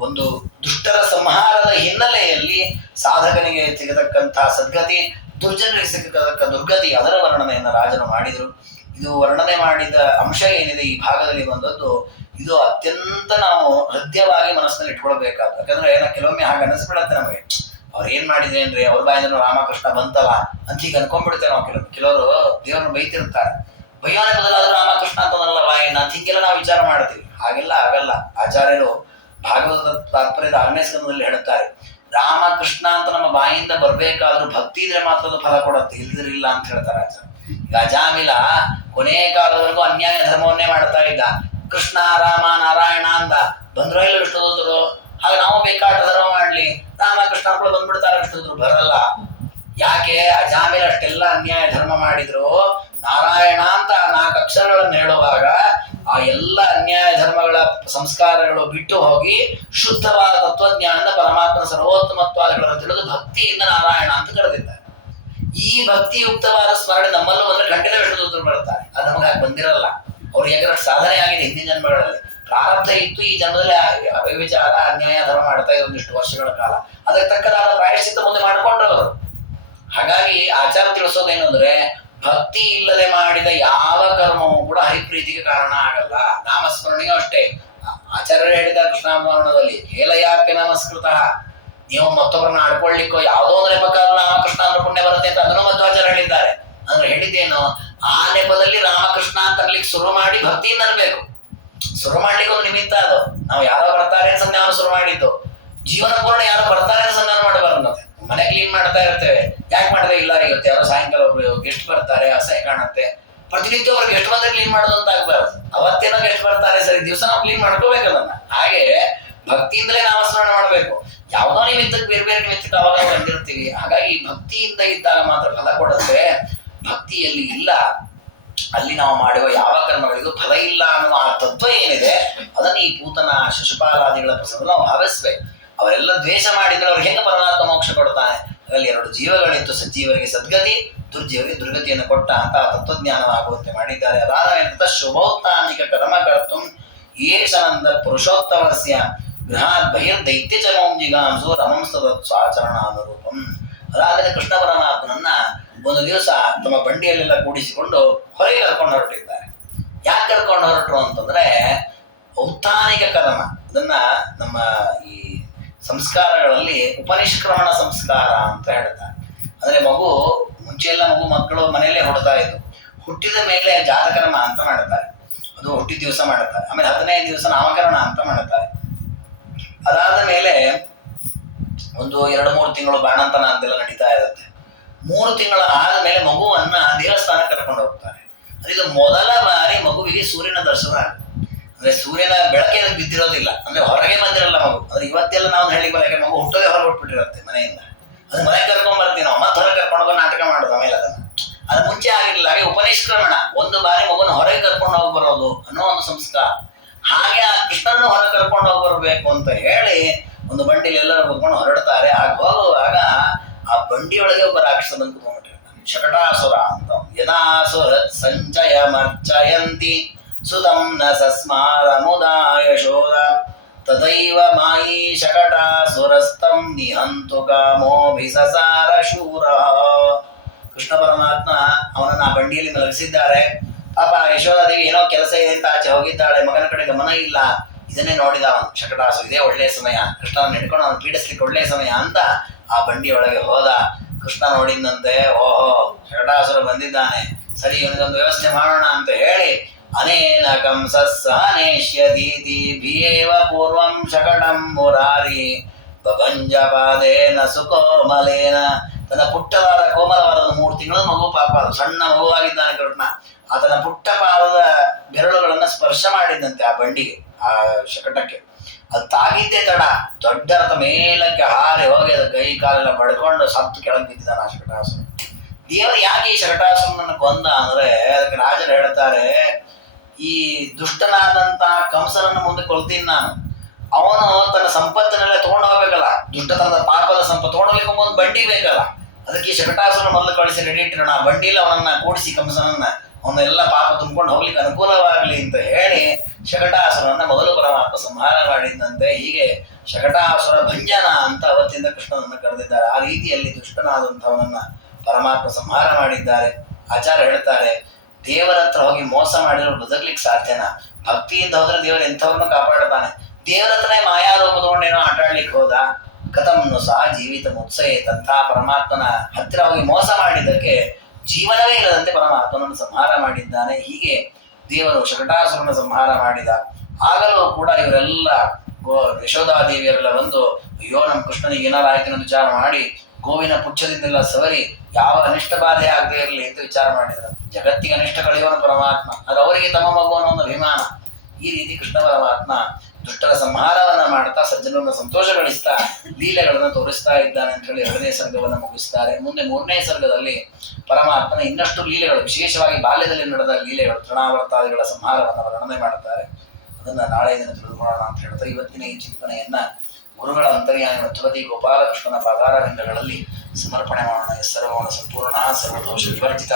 ಒಂದು ದುಷ್ಟರ ಸಂಹಾರದ ಹಿನ್ನೆಲೆಯಲ್ಲಿ ಸಾಧಕನಿಗೆ ಸಿಗತಕ್ಕಂತಹ ಸದ್ಗತಿ, ದುರ್ಜನರಿಗೆ ಸಿಗತಕ್ಕ ದುರ್ಗತಿ, ಅದರ ವರ್ಣನೆಯನ್ನು ರಾಜರು ಮಾಡಿದರು. ಇದು ವರ್ಣನೆ ಮಾಡಿದ ಅಂಶ ಏನಿದೆ ಈ ಭಾಗದಲ್ಲಿ ಬಂದದ್ದು, ಇದು ಅತ್ಯಂತ ನಾವು ಹೃದಯವಾಗಿ ಮನಸ್ಸಿನಲ್ಲಿ ಇಟ್ಕೊಳ್ಬೇಕಾದ. ಯಾಕಂದ್ರೆ ಕೆಲವೊಮ್ಮೆ ಹಾಗೆ ಅನಿಸ್ಬಿಡತ್ತೆ ನಮಗೆ, ಅವ್ರು ಏನ್ ಮಾಡಿದ್ರೆ ಅಂದ್ರೆ ಅವ್ರ ಬಾಯಿಂದ ರಾಮಕೃಷ್ಣ ಬಂತಲ್ಲ ಅಂತ ಈಗ ಅನ್ಕೊಂಡ್ಬಿಡ್ತೇವೆ ನಾವು. ಕೆಲವರು ದೇವರನ್ನು ಬೈತಿರ್ತಾರೆ, ಬೈಯೋನೆ ಬದಲಾದ್ರೂ ರಾಮಕೃಷ್ಣ ಅಂತನಲ್ಲ ಬಾಯಿಂದ ಅಂತ ಹಿಂಗೆಲ್ಲ ನಾವು ವಿಚಾರ ಮಾಡ್ತೀವಿ. ಹಾಗೆಲ್ಲ ಆಗಲ್ಲ. ಆಚಾರ್ಯರು ಭಾಗವತ ತಾತ್ಪರ್ಯದ 6ನೇ ಸ್ಕಂದದಲ್ಲಿ ಹೇಳುತ್ತಾರೆ, ರಾಮಕೃಷ್ಣ ಅಂತ ನಮ್ಮ ಬಾಯಿಂದ ಬರ್ಬೇಕಾದ್ರೂ ಭಕ್ತಿ ಇದ್ರೆ ಮಾತ್ರ ಅದು ಫಲ ಕೊಡುತ್ತೆ, ಇಲ್ದಿರಿಲ್ಲ ಅಂತ ಹೇಳ್ತಾರೆ ಆಚಾರ್ಯ. ಈಗ ಅಜಾಮಿಲ ಕೊನೆ ಕಾಲದವರೆಗೂ ಅನ್ಯಾಯ ಧರ್ಮವನ್ನೇ ಮಾಡ್ತಾ ಇದ್ದ. ಕೃಷ್ಣ ರಾಮ ನಾರಾಯಣ ಅಂದ, ಬಂದ್ರು ಇಲ್ಲ ವಿಷ್ಣುದೂತರು. ಹಾಗೆ ನಾವು ಬೇಕಾದ ಧರ್ಮ ಮಾಡ್ಲಿ, ರಾಮಕೃಷ್ಣ ಕೂಡ ಬಂದ್ಬಿಡ್ತಾರೆ ವಿಷ್ಣುದೂತರು, ಬರಲ್ಲ. ಯಾಕೆ? ಅಜಾಮಿಲ ಅಷ್ಟೆಲ್ಲ ಅನ್ಯಾಯ ಧರ್ಮ ಮಾಡಿದ್ರು, ನಾರಾಯಣ ಅಂತ 4 ಅಕ್ಷರಗಳನ್ನು ಹೇಳುವಾಗ ಆ ಎಲ್ಲ ಅನ್ಯಾಯ ಧರ್ಮಗಳ ಸಂಸ್ಕಾರಗಳು ಬಿಟ್ಟು ಹೋಗಿ ಶುದ್ಧವಾದ ತತ್ವಜ್ಞಾನದ ಪರಮಾತ್ಮನ ಸರ್ವೋತ್ತಮತ್ವಾದಗಳನ್ನು ತಿಳಿದು ಭಕ್ತಿಯಿಂದ ನಾರಾಯಣ ಅಂತ ಕರೆದಿದ್ದಾರೆ. ಈ ಭಕ್ತಿಯುಕ್ತವಾದ ಸ್ಮರಣೆ ನಮ್ಮಲ್ಲೂ ಬಂದ್ರೆ ಖಂಡಿತ ವಿಷ್ಣುದೂತರು ಬರ್ತಾರೆ. ಅದು ನಮಗೆ ಹಾಗೆ ಬಂದಿರಲ್ಲ. ಅವ್ರಿಗೆ ಯಾಕಂದ್ರೆ ಸಾಧನೆ ಆಗಿದೆ ಹಿಂದಿನ ಜನ್ಮಗಳಲ್ಲಿ, ಪ್ರಾರಬ್ಧ ಇತ್ತು. ಈ ಜನ್ಮದಲ್ಲಿ ವ್ಯಭಿಚಾರ ಅನ್ಯಾಯ ಧರ್ಮ ಮಾಡ್ತಾ ಇದ್ರು ಒಂದಿಷ್ಟು ವರ್ಷಗಳ ಕಾಲ, ಅದಕ್ಕೆ ತಕ್ಕದಾದ ಪ್ರಾಯಶ್ಚಿತ್ತ ಮುಂದೆ ಮಾಡಿಕೊಂಡ್ರು ಅವರು. ಹಾಗಾಗಿ ಆಚಾರ ತಿಳಿಸೋದೇನು ಅಂದ್ರೆ, ಭಕ್ತಿ ಇಲ್ಲದೆ ಮಾಡಿದ ಯಾವ ಕರ್ಮವೂ ಕೂಡ ಹರಿಪ್ರೀತಿಗೆ ಕಾರಣ ಆಗಲ್ಲ. ನಾಮಸ್ಮರಣೆಯೂ ಅಷ್ಟೇ. ಆಚಾರ್ಯರು ಹೇಳಿದ ಕೃಷ್ಣಾಭರಣದಲ್ಲಿ ಹೇಲಯಾಪ್ಯ ನಮಸ್ಕೃತ, ನೀವು ಮತ್ತೊಬ್ಬರನ್ನ ಆಡ್ಕೊಳ್ಳಿಕ್ಕೋ ಯಾವುದೋ ಒಂದು ನೆಪಕ್ಕಾದ್ರೂ ರಾಮಕೃಷ್ಣ ಅಂದ್ರೆ ಪುಣ್ಯ ಬರುತ್ತೆ ಅಂತ ಅದನ್ನು ಮಧ್ವಾಚಾರ್ಯ ಹೇಳಿದ್ದಾರೆ. ಅಂದ್ರೆ ಹೇಳಿದ್ದೇನು, ಆ ನೆಪದಲ್ಲಿ ರಾಮಕೃಷ್ಣ ಅಂತ ಅನ್ಲಿಕ್ಕೆ ಶುರು ಮಾಡಿ ಭಕ್ತಿಯಿಂದ ಅನ್ಬೇಕು. ಶುರು ಮಾಡ್ಲಿಕ್ಕೆ ಒಂದು ನಿಮಿತ್ತ ಅದು. ನಾವು ಯಾರೋ ಬರ್ತಾರೆ ಸಂಧಾನ ಶುರು ಮಾಡಿದ್ದು, ಜೀವನ ಪೂರ್ಣ ಯಾರೋ ಬರ್ತಾರೆ ಸಂಧಾನ ಮಾಡಬಾರ್ದು. ಮತ್ತೆ ಮನೆ ಕ್ಲೀನ್ ಮಾಡ್ತಾ ಇರ್ತೇವೆ, ಯಾಕೆ ಮಾಡಿದ್ರೆ ಇಲ್ಲ ಇವತ್ತು ಯಾರೋ ಸಾಯಂಕಾಲ ಒಬ್ರು ಗೆಸ್ಟ್ ಬರ್ತಾರೆ ಅಸಹ್ಯ ಕಾಣುತ್ತೆ, ಪ್ರತಿನಿತ್ಯ ಒಬ್ರು ಗೆಸ್ಟ್ ಬಂದ್ರೆ ಕ್ಲೀನ್ ಮಾಡೋದು ಅಂತ ಆಗ್ಬಾರ್ದು. ಅವತ್ತೇನೋ ಗೆಸ್ಟ್ ಬರ್ತಾರೆ ಸರಿ, ದಿವಸ ನಾವು ಕ್ಲೀನ್ ಮಾಡ್ಕೋಬೇಕು ಅದನ್ನ. ಹಾಗೆ ಭಕ್ತಿಯಿಂದಲೇ ನಾಮಸ್ಮರಣೆ ಮಾಡಬೇಕು. ಯಾವುದೋ ನಿಮಿತ್ತಕ್ಕೆ ಬೇರೆ ಬೇರೆ ನಿಮಿತ್ತಕ್ಕೆ ಅವಾಗ ಬಂದಿರ್ತೀವಿ. ಹಾಗಾಗಿ ಭಕ್ತಿಯಿಂದ ಇದ್ದಾಗ ಮಾತ್ರ ಫಲ ಕೊಡುತ್ತೆ. ಭಕ್ತಿಯಲ್ಲಿ ಇಲ್ಲ, ಅಲ್ಲಿ ನಾವು ಮಾಡುವ ಯಾವ ಕರ್ಮಗಳಿಗೂ ಫಲ ಇಲ್ಲ ಅನ್ನುವ ಆ ತತ್ವ ಏನಿದೆ ಅದನ್ನ ಈ ಪೂತನ ಶಿಶುಪಾಲಾದಿಗಳ ಪ್ರಸಂಗ ನಾವು ಭಾವಿಸ್ಬೇಕು. ಅವರೆಲ್ಲ ದ್ವೇಷ ಮಾಡಿದ್ರೆ ಅವ್ರಿಗೆ ಹೆಂಗ ಪರಮಾತ್ಮ ಮೋಕ್ಷ ಕೊಡ್ತಾನೆ? ಅದರಲ್ಲಿ 2 ಜೀವಗಳಿತ್ತು, ಸಜ್ಜೀವರಿಗೆ ಸದ್ಗತಿ, ದುರ್ಜೀವರಿಗೆ ದುರ್ಗತಿಯನ್ನು ಕೊಟ್ಟ ಅಂತ ತತ್ವಜ್ಞಾನವಾಗುವಂತೆ ಮಾಡಿದ್ದಾರೆ. ಅದಾದ ನಂತರ ಶುಭೋತ್ಥಾನಿಕ ಕರ್ಮ ಕರ್ತು ಏಷನಂದ ಪುರುಷೋತ್ತಮಸ್ಯ ಗೃಹಾತ್ ಬಹಿರ್ದೈತ್ಯ ಚಮೋಂ ಜಿಗಾಂಸು ರಮಂ ಸ್ವಾಚರಣ ಅನುರೂಪಂ. ಅದಾದರೆ ಕೃಷ್ಣ ಪರಮಾತ್ಮನನ್ನ ಒಂದು ದಿವಸ ತಮ್ಮ ಬಂಡಿಯಲ್ಲೆಲ್ಲ ಕೂಡಿಸಿಕೊಂಡು ಹೊರಗೆ ಕರ್ಕೊಂಡು ಹೊರಟಿದ್ದಾರೆ. ಯಾಕೆ ಕರ್ಕೊಂಡು ಹೊರಟರು ಅಂತಂದ್ರೆ ಔತ್ಥಾನಿಕ ಕರ್ಮ. ಅದನ್ನ ನಮ್ಮ ಈ ಸಂಸ್ಕಾರಗಳಲ್ಲಿ ಉಪನಿಷ್ಕ್ರಮಣ ಸಂಸ್ಕಾರ ಅಂತ ಹೇಳ್ತಾರೆ. ಅಂದ್ರೆ ಮುಂಚೆಲ್ಲ ಮಕ್ಕಳು ಮನೆಯಲ್ಲೇ ಹುಡ್ತಾ ಇದ್ರು. ಹುಟ್ಟಿದ ಮೇಲೆ ಜಾತಕರ್ಮ ಅಂತ ಮಾಡ್ತಾರೆ, ಅದು ಹುಟ್ಟಿದ ದಿವಸ ಮಾಡ್ತಾರೆ. ಆಮೇಲೆ 15ನೇ ದಿವಸ ನಾಮಕರಣ ಅಂತ ಮಾಡ್ತಾರೆ. ಅದಾದ ಮೇಲೆ ಒಂದು 2-3 ತಿಂಗಳು ಬಾಣಂತನ ಅಂತೆಲ್ಲ ನಡೀತಾ ಇರುತ್ತೆ. 3 ತಿಂಗಳ ಆದ ಮಗುವನ್ನ ದೇವಸ್ಥಾನಕ್ಕೆ ಕರ್ಕೊಂಡು ಹೋಗ್ತಾರೆ. ಅದೀಗ ಮೊದಲ ಬಾರಿ ಮಗುವಿಗೆ ಸೂರ್ಯನ ದರ್ಶನ. ಅಂದ್ರೆ ಸೂರ್ಯನ ಬೆಳಕೆ ಬಿದ್ದಿರೋದಿಲ್ಲ, ಅಂದ್ರೆ ಹೊರಗೆ ಬಂದಿರಲ್ಲ ಮಗು. ಅಂದ್ರೆ ಇವತ್ತೆಲ್ಲ ನಾವು ಹೇಳಿ ಬರಕ್ಕೆ ಮಗು ಹುಟ್ಟೋದೇ ಹೊರಗೆ ಹುಟ್ಬಿಟ್ಟಿರುತ್ತೆ ಮನೆಯಿಂದ. ಅದು ಮನೆಗೆ ಕರ್ಕೊಂಡ್ ಬರ್ತೀವಿ ನಾವು, ಮತ್ತೆ ಹೊರಗೆ ಕರ್ಕೊಂಡು ಹೋಗೋ ನಾಟಕ ಮಾಡೋದು ಆಮೇಲೆ ಅದನ್ನ. ಅದು ಮುಂಚೆ ಆಗಿರಲಿಲ್ಲ. ಹಾಗೆ ಉಪನಿಷ್ಕ್ರಮಣ, ಒಂದು ಬಾರಿ ಮಗುನ ಹೊರಗೆ ಕರ್ಕೊಂಡು ಹೋಗಿ ಬರೋದು ಅನ್ನೋ ಒಂದು ಸಂಸ್ಕಾರ. ಹಾಗೆ ಆ ಕೃಷ್ಣನ ಹೊರಗೆ ಕರ್ಕೊಂಡು ಹೋಗಿ ಬರಬೇಕು ಅಂತ ಹೇಳಿ ಒಂದು ಬಂಡಿಲಿ ಎಲ್ಲರೂ ಕುತ್ಕೊಂಡು ಹೊರಡ್ತಾರೆ. ಆಗ ಹೋಗುವಾಗ ಆ ಬಂಡಿಯೊಳಗೆ ಒಬ್ಬ ರಾಕ್ಷಸ ಬಂದು ಕುತ್ಕೊಂಡ್ಬಿಟ್ಟಿರ್ತಾನೆ, ಶಕಟಾಸುರ ಅಂತ. ಯದಾಸುರ ಸಂಚಯ ಮರ್ಚಯಂತಿ ಸುತಂ ನ ಸಸ್ಮಾರ ಮುದಾಯ ಶೋಧ ತದೈವ ಮಾಯಿ ಶಕಟಾಸುರಸ್ತಂ ನಿಹಂತು ಕಾಮೋಭಿಸಸಾರ ಶೂರ. ಕೃಷ್ಣ ಪರಮಾತ್ಮ ಅವನನ್ನ ಆ ಬಂಡಿಯಲ್ಲಿ ಮಲಗಿಸಿದ್ದಾರೆ. ಪಾಪ ಯಶೋಧಾದೇವಿ ಏನೋ ಕೆಲಸ ಇದೆ ಅಂತ ಆಚೆ ಹೋಗಿದ್ದಾಳೆ, ಮಗನ ಕಡೆ ಗಮನ ಇಲ್ಲ. ಇದನ್ನೇ ನೋಡಿದ ಅವನು ಶಕಟಾಸುರ, ಇದೇ ಒಳ್ಳೆಯ ಸಮಯ, ಕೃಷ್ಣನ ಹಿಡ್ಕೊಂಡು ಅವನು ಪೀಡಿಸ್ಲಿಕ್ಕೆ ಒಳ್ಳೆಯ ಸಮಯ ಅಂತ ಆ ಬಂಡಿ ಒಳಗೆ ಹೋದ. ಕೃಷ್ಣ ನೋಡಿದಂತೆ, ಓಹೋ ಶಕಟಾಸುರ ಬಂದಿದ್ದಾನೆ, ಸರಿ ಇವನಿಗೊಂದು ವ್ಯವಸ್ಥೆ ಮಾಡೋಣ ಅಂತ ಹೇಳಿ ಅನೇನ ಕಂಸಸ್ಸಹನೇಷ್ಯದೀತಿ ಭಿಯೇವ ಪೂರ್ವಂ ಶಕಟಂ ಮುರಾರಿ ಬಭಂಜ ಪಾದೇನ ಸುಕೋಮಲೇನ. ತನ್ನ ಪುಟ್ಟವಾದ ಕೋಮಲವಾದ 3 ತಿಂಗಳ ಮಗು, ಪಾಪ ಅದು ಸಣ್ಣ ಮಗುವಾಗಿದ್ದಾನೆ ಕೃಷ್ಣ. ಆತನ ಪುಟ್ಟ ಪಾದದ ಬೆರಳುಗಳನ್ನ ಸ್ಪರ್ಶ ಮಾಡಿದಂತೆ ಆ ಬಂಡಿಗೆ, ಆ ಶಕಟಕ್ಕೆ. ಅದು ತಾಗಿದ್ದೇ ತಡ, ದೊಡ್ಡ ರಥ ಮೇಲಕ್ಕೆ ಹಾರಿ ಹೋಗಿ ಅದು ಕೈ ಕಾಲೆಲ್ಲ ಪಡ್ಕೊಂಡು ಸತ್ತು ಕೆಳಗೆ ಬಿದ್ದಿದ್ದಾನೆ ಆ ಶಕಟಾಸುರ. ದೇವರು ಯಾಕೆ ಈ ಶಕಟಾಸುರನನ್ನು ಕೊಂದ ಅಂದ್ರೆ ಅದಕ್ಕೆ ರಾಜರು ಹೇಳ್ತಾರೆ, ಈ ದುಷ್ಟನಾದಂತಹ ಕಂಸನನ್ನು ಮುಂದೆ ಕೊಲ್ತೀನಿ ನಾನು. ಅವನು ತನ್ನ ಸಂಪತ್ತನ್ನೆಲ್ಲ ತಗೊಂಡು ಹೋಗ್ಬೇಕಲ್ಲ, ದುಷ್ಟತನದ ಪಾಪದ ಸಂಪತ್ತು ತಗೊಂಡೋಗ್ಲಿಕ್ಕೆ ಒಂದು ಬಂಡಿ ಬೇಕಲ್ಲ. ಅದಕ್ಕೆ ಈ ಶಕಟಾಸುರ ಮೊದಲು ಕಳಿಸಿ ರೆಡಿ ಇಟ್ಟಿರೋಣ, ಆ ಬಂಡಿಯಲ್ಲಿ ಅವನನ್ನ ಕೂಡಿಸಿ ಕಂಸನನ್ನ ಅವನ್ನೆಲ್ಲ ಪಾಪ ತುಂಬಿಕೊಂಡು ಹೋಗ್ಲಿಕ್ಕೆ ಅನುಕೂಲವಾಗಲಿ ಅಂತ ಹೇಳಿ ಶಕಟಾಸುರನ್ನ ಮೊದಲು ಪರಮಾತ್ಮ ಸಂಹಾರ ಮಾಡಿದ್ದಂತೆ. ಹೀಗೆ ಶಕಟಾಸುರ ಭಂಜನ ಅಂತ ಅವತ್ತಿಂದ ಕೃಷ್ಣನನ್ನು ಕರೆದಿದ್ದಾರೆ. ಆ ರೀತಿಯಲ್ಲಿ ದುಷ್ಟನಾದಂಥವನನ್ನ ಪರಮಾತ್ಮ ಸಂಹಾರ ಮಾಡಿದ್ದಾರೆ. ಆಚಾರ್ಯ ಹೇಳ್ತಾರೆ, ದೇವರ ಹತ್ರ ಹೋಗಿ ಮೋಸ ಮಾಡಿದ್ರು ಬದುಕಲಿಕ್ಕೆ ಸಾಧ್ಯನಾ? ಭಕ್ತಿಯಿಂದ ಹೋದ್ರೆ ದೇವರು ಎಂಥವ್ರನ್ನು ಕಾಪಾಡ್ತಾನೆ. ದೇವರ ಹತ್ರನೇ ಮಾಯಾರೋಪ ತಗೊಂಡೇನೋ ಆಟಾಡ್ಲಿಕ್ಕೆ ಹೋದ, ಕಥಮ್ನು ಸಹ ಜೀವಿತ ಮುತ್ಸಯೇತಂತ ಪರಮಾತ್ಮನ ಹತ್ತಿರ ಹೋಗಿ ಮೋಸ ಮಾಡಿದ್ದಕ್ಕೆ ಜೀವನವೇ ಇಲ್ಲದಂತೆ ಪರಮಾತ್ಮನನ್ನು ಸಂಹಾರ ಮಾಡಿದ್ದಾನೆ. ಹೀಗೆ ದೇವರು ಶಕಟಾಸುರನ ಸಂಹಾರ ಮಾಡಿದ. ಆಗಲೂ ಕೂಡ ಇವರೆಲ್ಲ ಯಶೋಧಾದೇವಿಯರೆಲ್ಲ ಬಂದು, ಅಯ್ಯೋ ನಮ್ಮ ಕೃಷ್ಣನಿಗೆ ಏನಾರು ಆಯ್ತು ಅನ್ನೋ ವಿಚಾರ ಮಾಡಿ ಗೋವಿನ ಪುಚ್ಛದಿಂದೆಲ್ಲ ಸವರಿ ಯಾವ ಅನಿಷ್ಟ ಬಾಧೆ ಆಗದೆ ಇರಲಿ ಅಂತ ವಿಚಾರ ಮಾಡಿದ್ರು. ಜಗತ್ತಿಗೆ ಅನಿಷ್ಟ ಕಳೆಯುವನು ಪರಮಾತ್ಮ, ಅದು ಅವರಿಗೆ ತಮ್ಮ ಮಗು ಅನ್ನೋ ಒಂದು ಅಭಿಮಾನ. ಈ ರೀತಿ ಕೃಷ್ಣ ಪರಮಾತ್ಮ ದುಷ್ಟರ ಸಂಹಾರವನ್ನ ಮಾಡ್ತಾ ಸಜ್ಜನರನ್ನ ಸಂತೋಷಗಳಿಸ್ತಾ ಲೀಲೆಗಳನ್ನು ತೋರಿಸ್ತಾ ಇದ್ದಾನೆ ಅಂತ ಹೇಳಿ 2ನೇ ಸರ್ಗವನ್ನು ಮುಗಿಸ್ತಾರೆ. ಮುಂದೆ 3ನೇ ಸರ್ಗದಲ್ಲಿ ಪರಮಾತ್ಮನ ಇನ್ನಷ್ಟು ಲೀಲೆಗಳು, ವಿಶೇಷವಾಗಿ ಬಾಲ್ಯದಲ್ಲಿ ನಡೆದ ಲೀಲೆಗಳು, ತೃಣಾವರ್ತಾದಿಗಳ ಸಂಹಾರವನ್ನು ವರ್ಣನೆ ಮಾಡುತ್ತಾರೆ. ಅದನ್ನ ನಾಳೆ ದಿನ ತಿಳಿದುಕೊಳ್ಳೋಣ ಅಂತ ಹೇಳ್ತಾರೆ. ಇವತ್ತಿನ ಈ ಚಿಂತನೆಯನ್ನ ಗುರುಗಳ ಅಂತರ್ಯಾಮಿ ಮಧ್ವತಿ ಗೋಪಾಲಕೃಷ್ಣನ ಪಾದಾರವಿಂದಗಳಲ್ಲಿ ಸಮರ್ಪಣೆ ಮಾಡೋಣ. ಸರ್ವಗುಣ ಸಂಪೂರ್ಣ ಸರ್ವದೋಷ ವಿವರ್ಜಿತ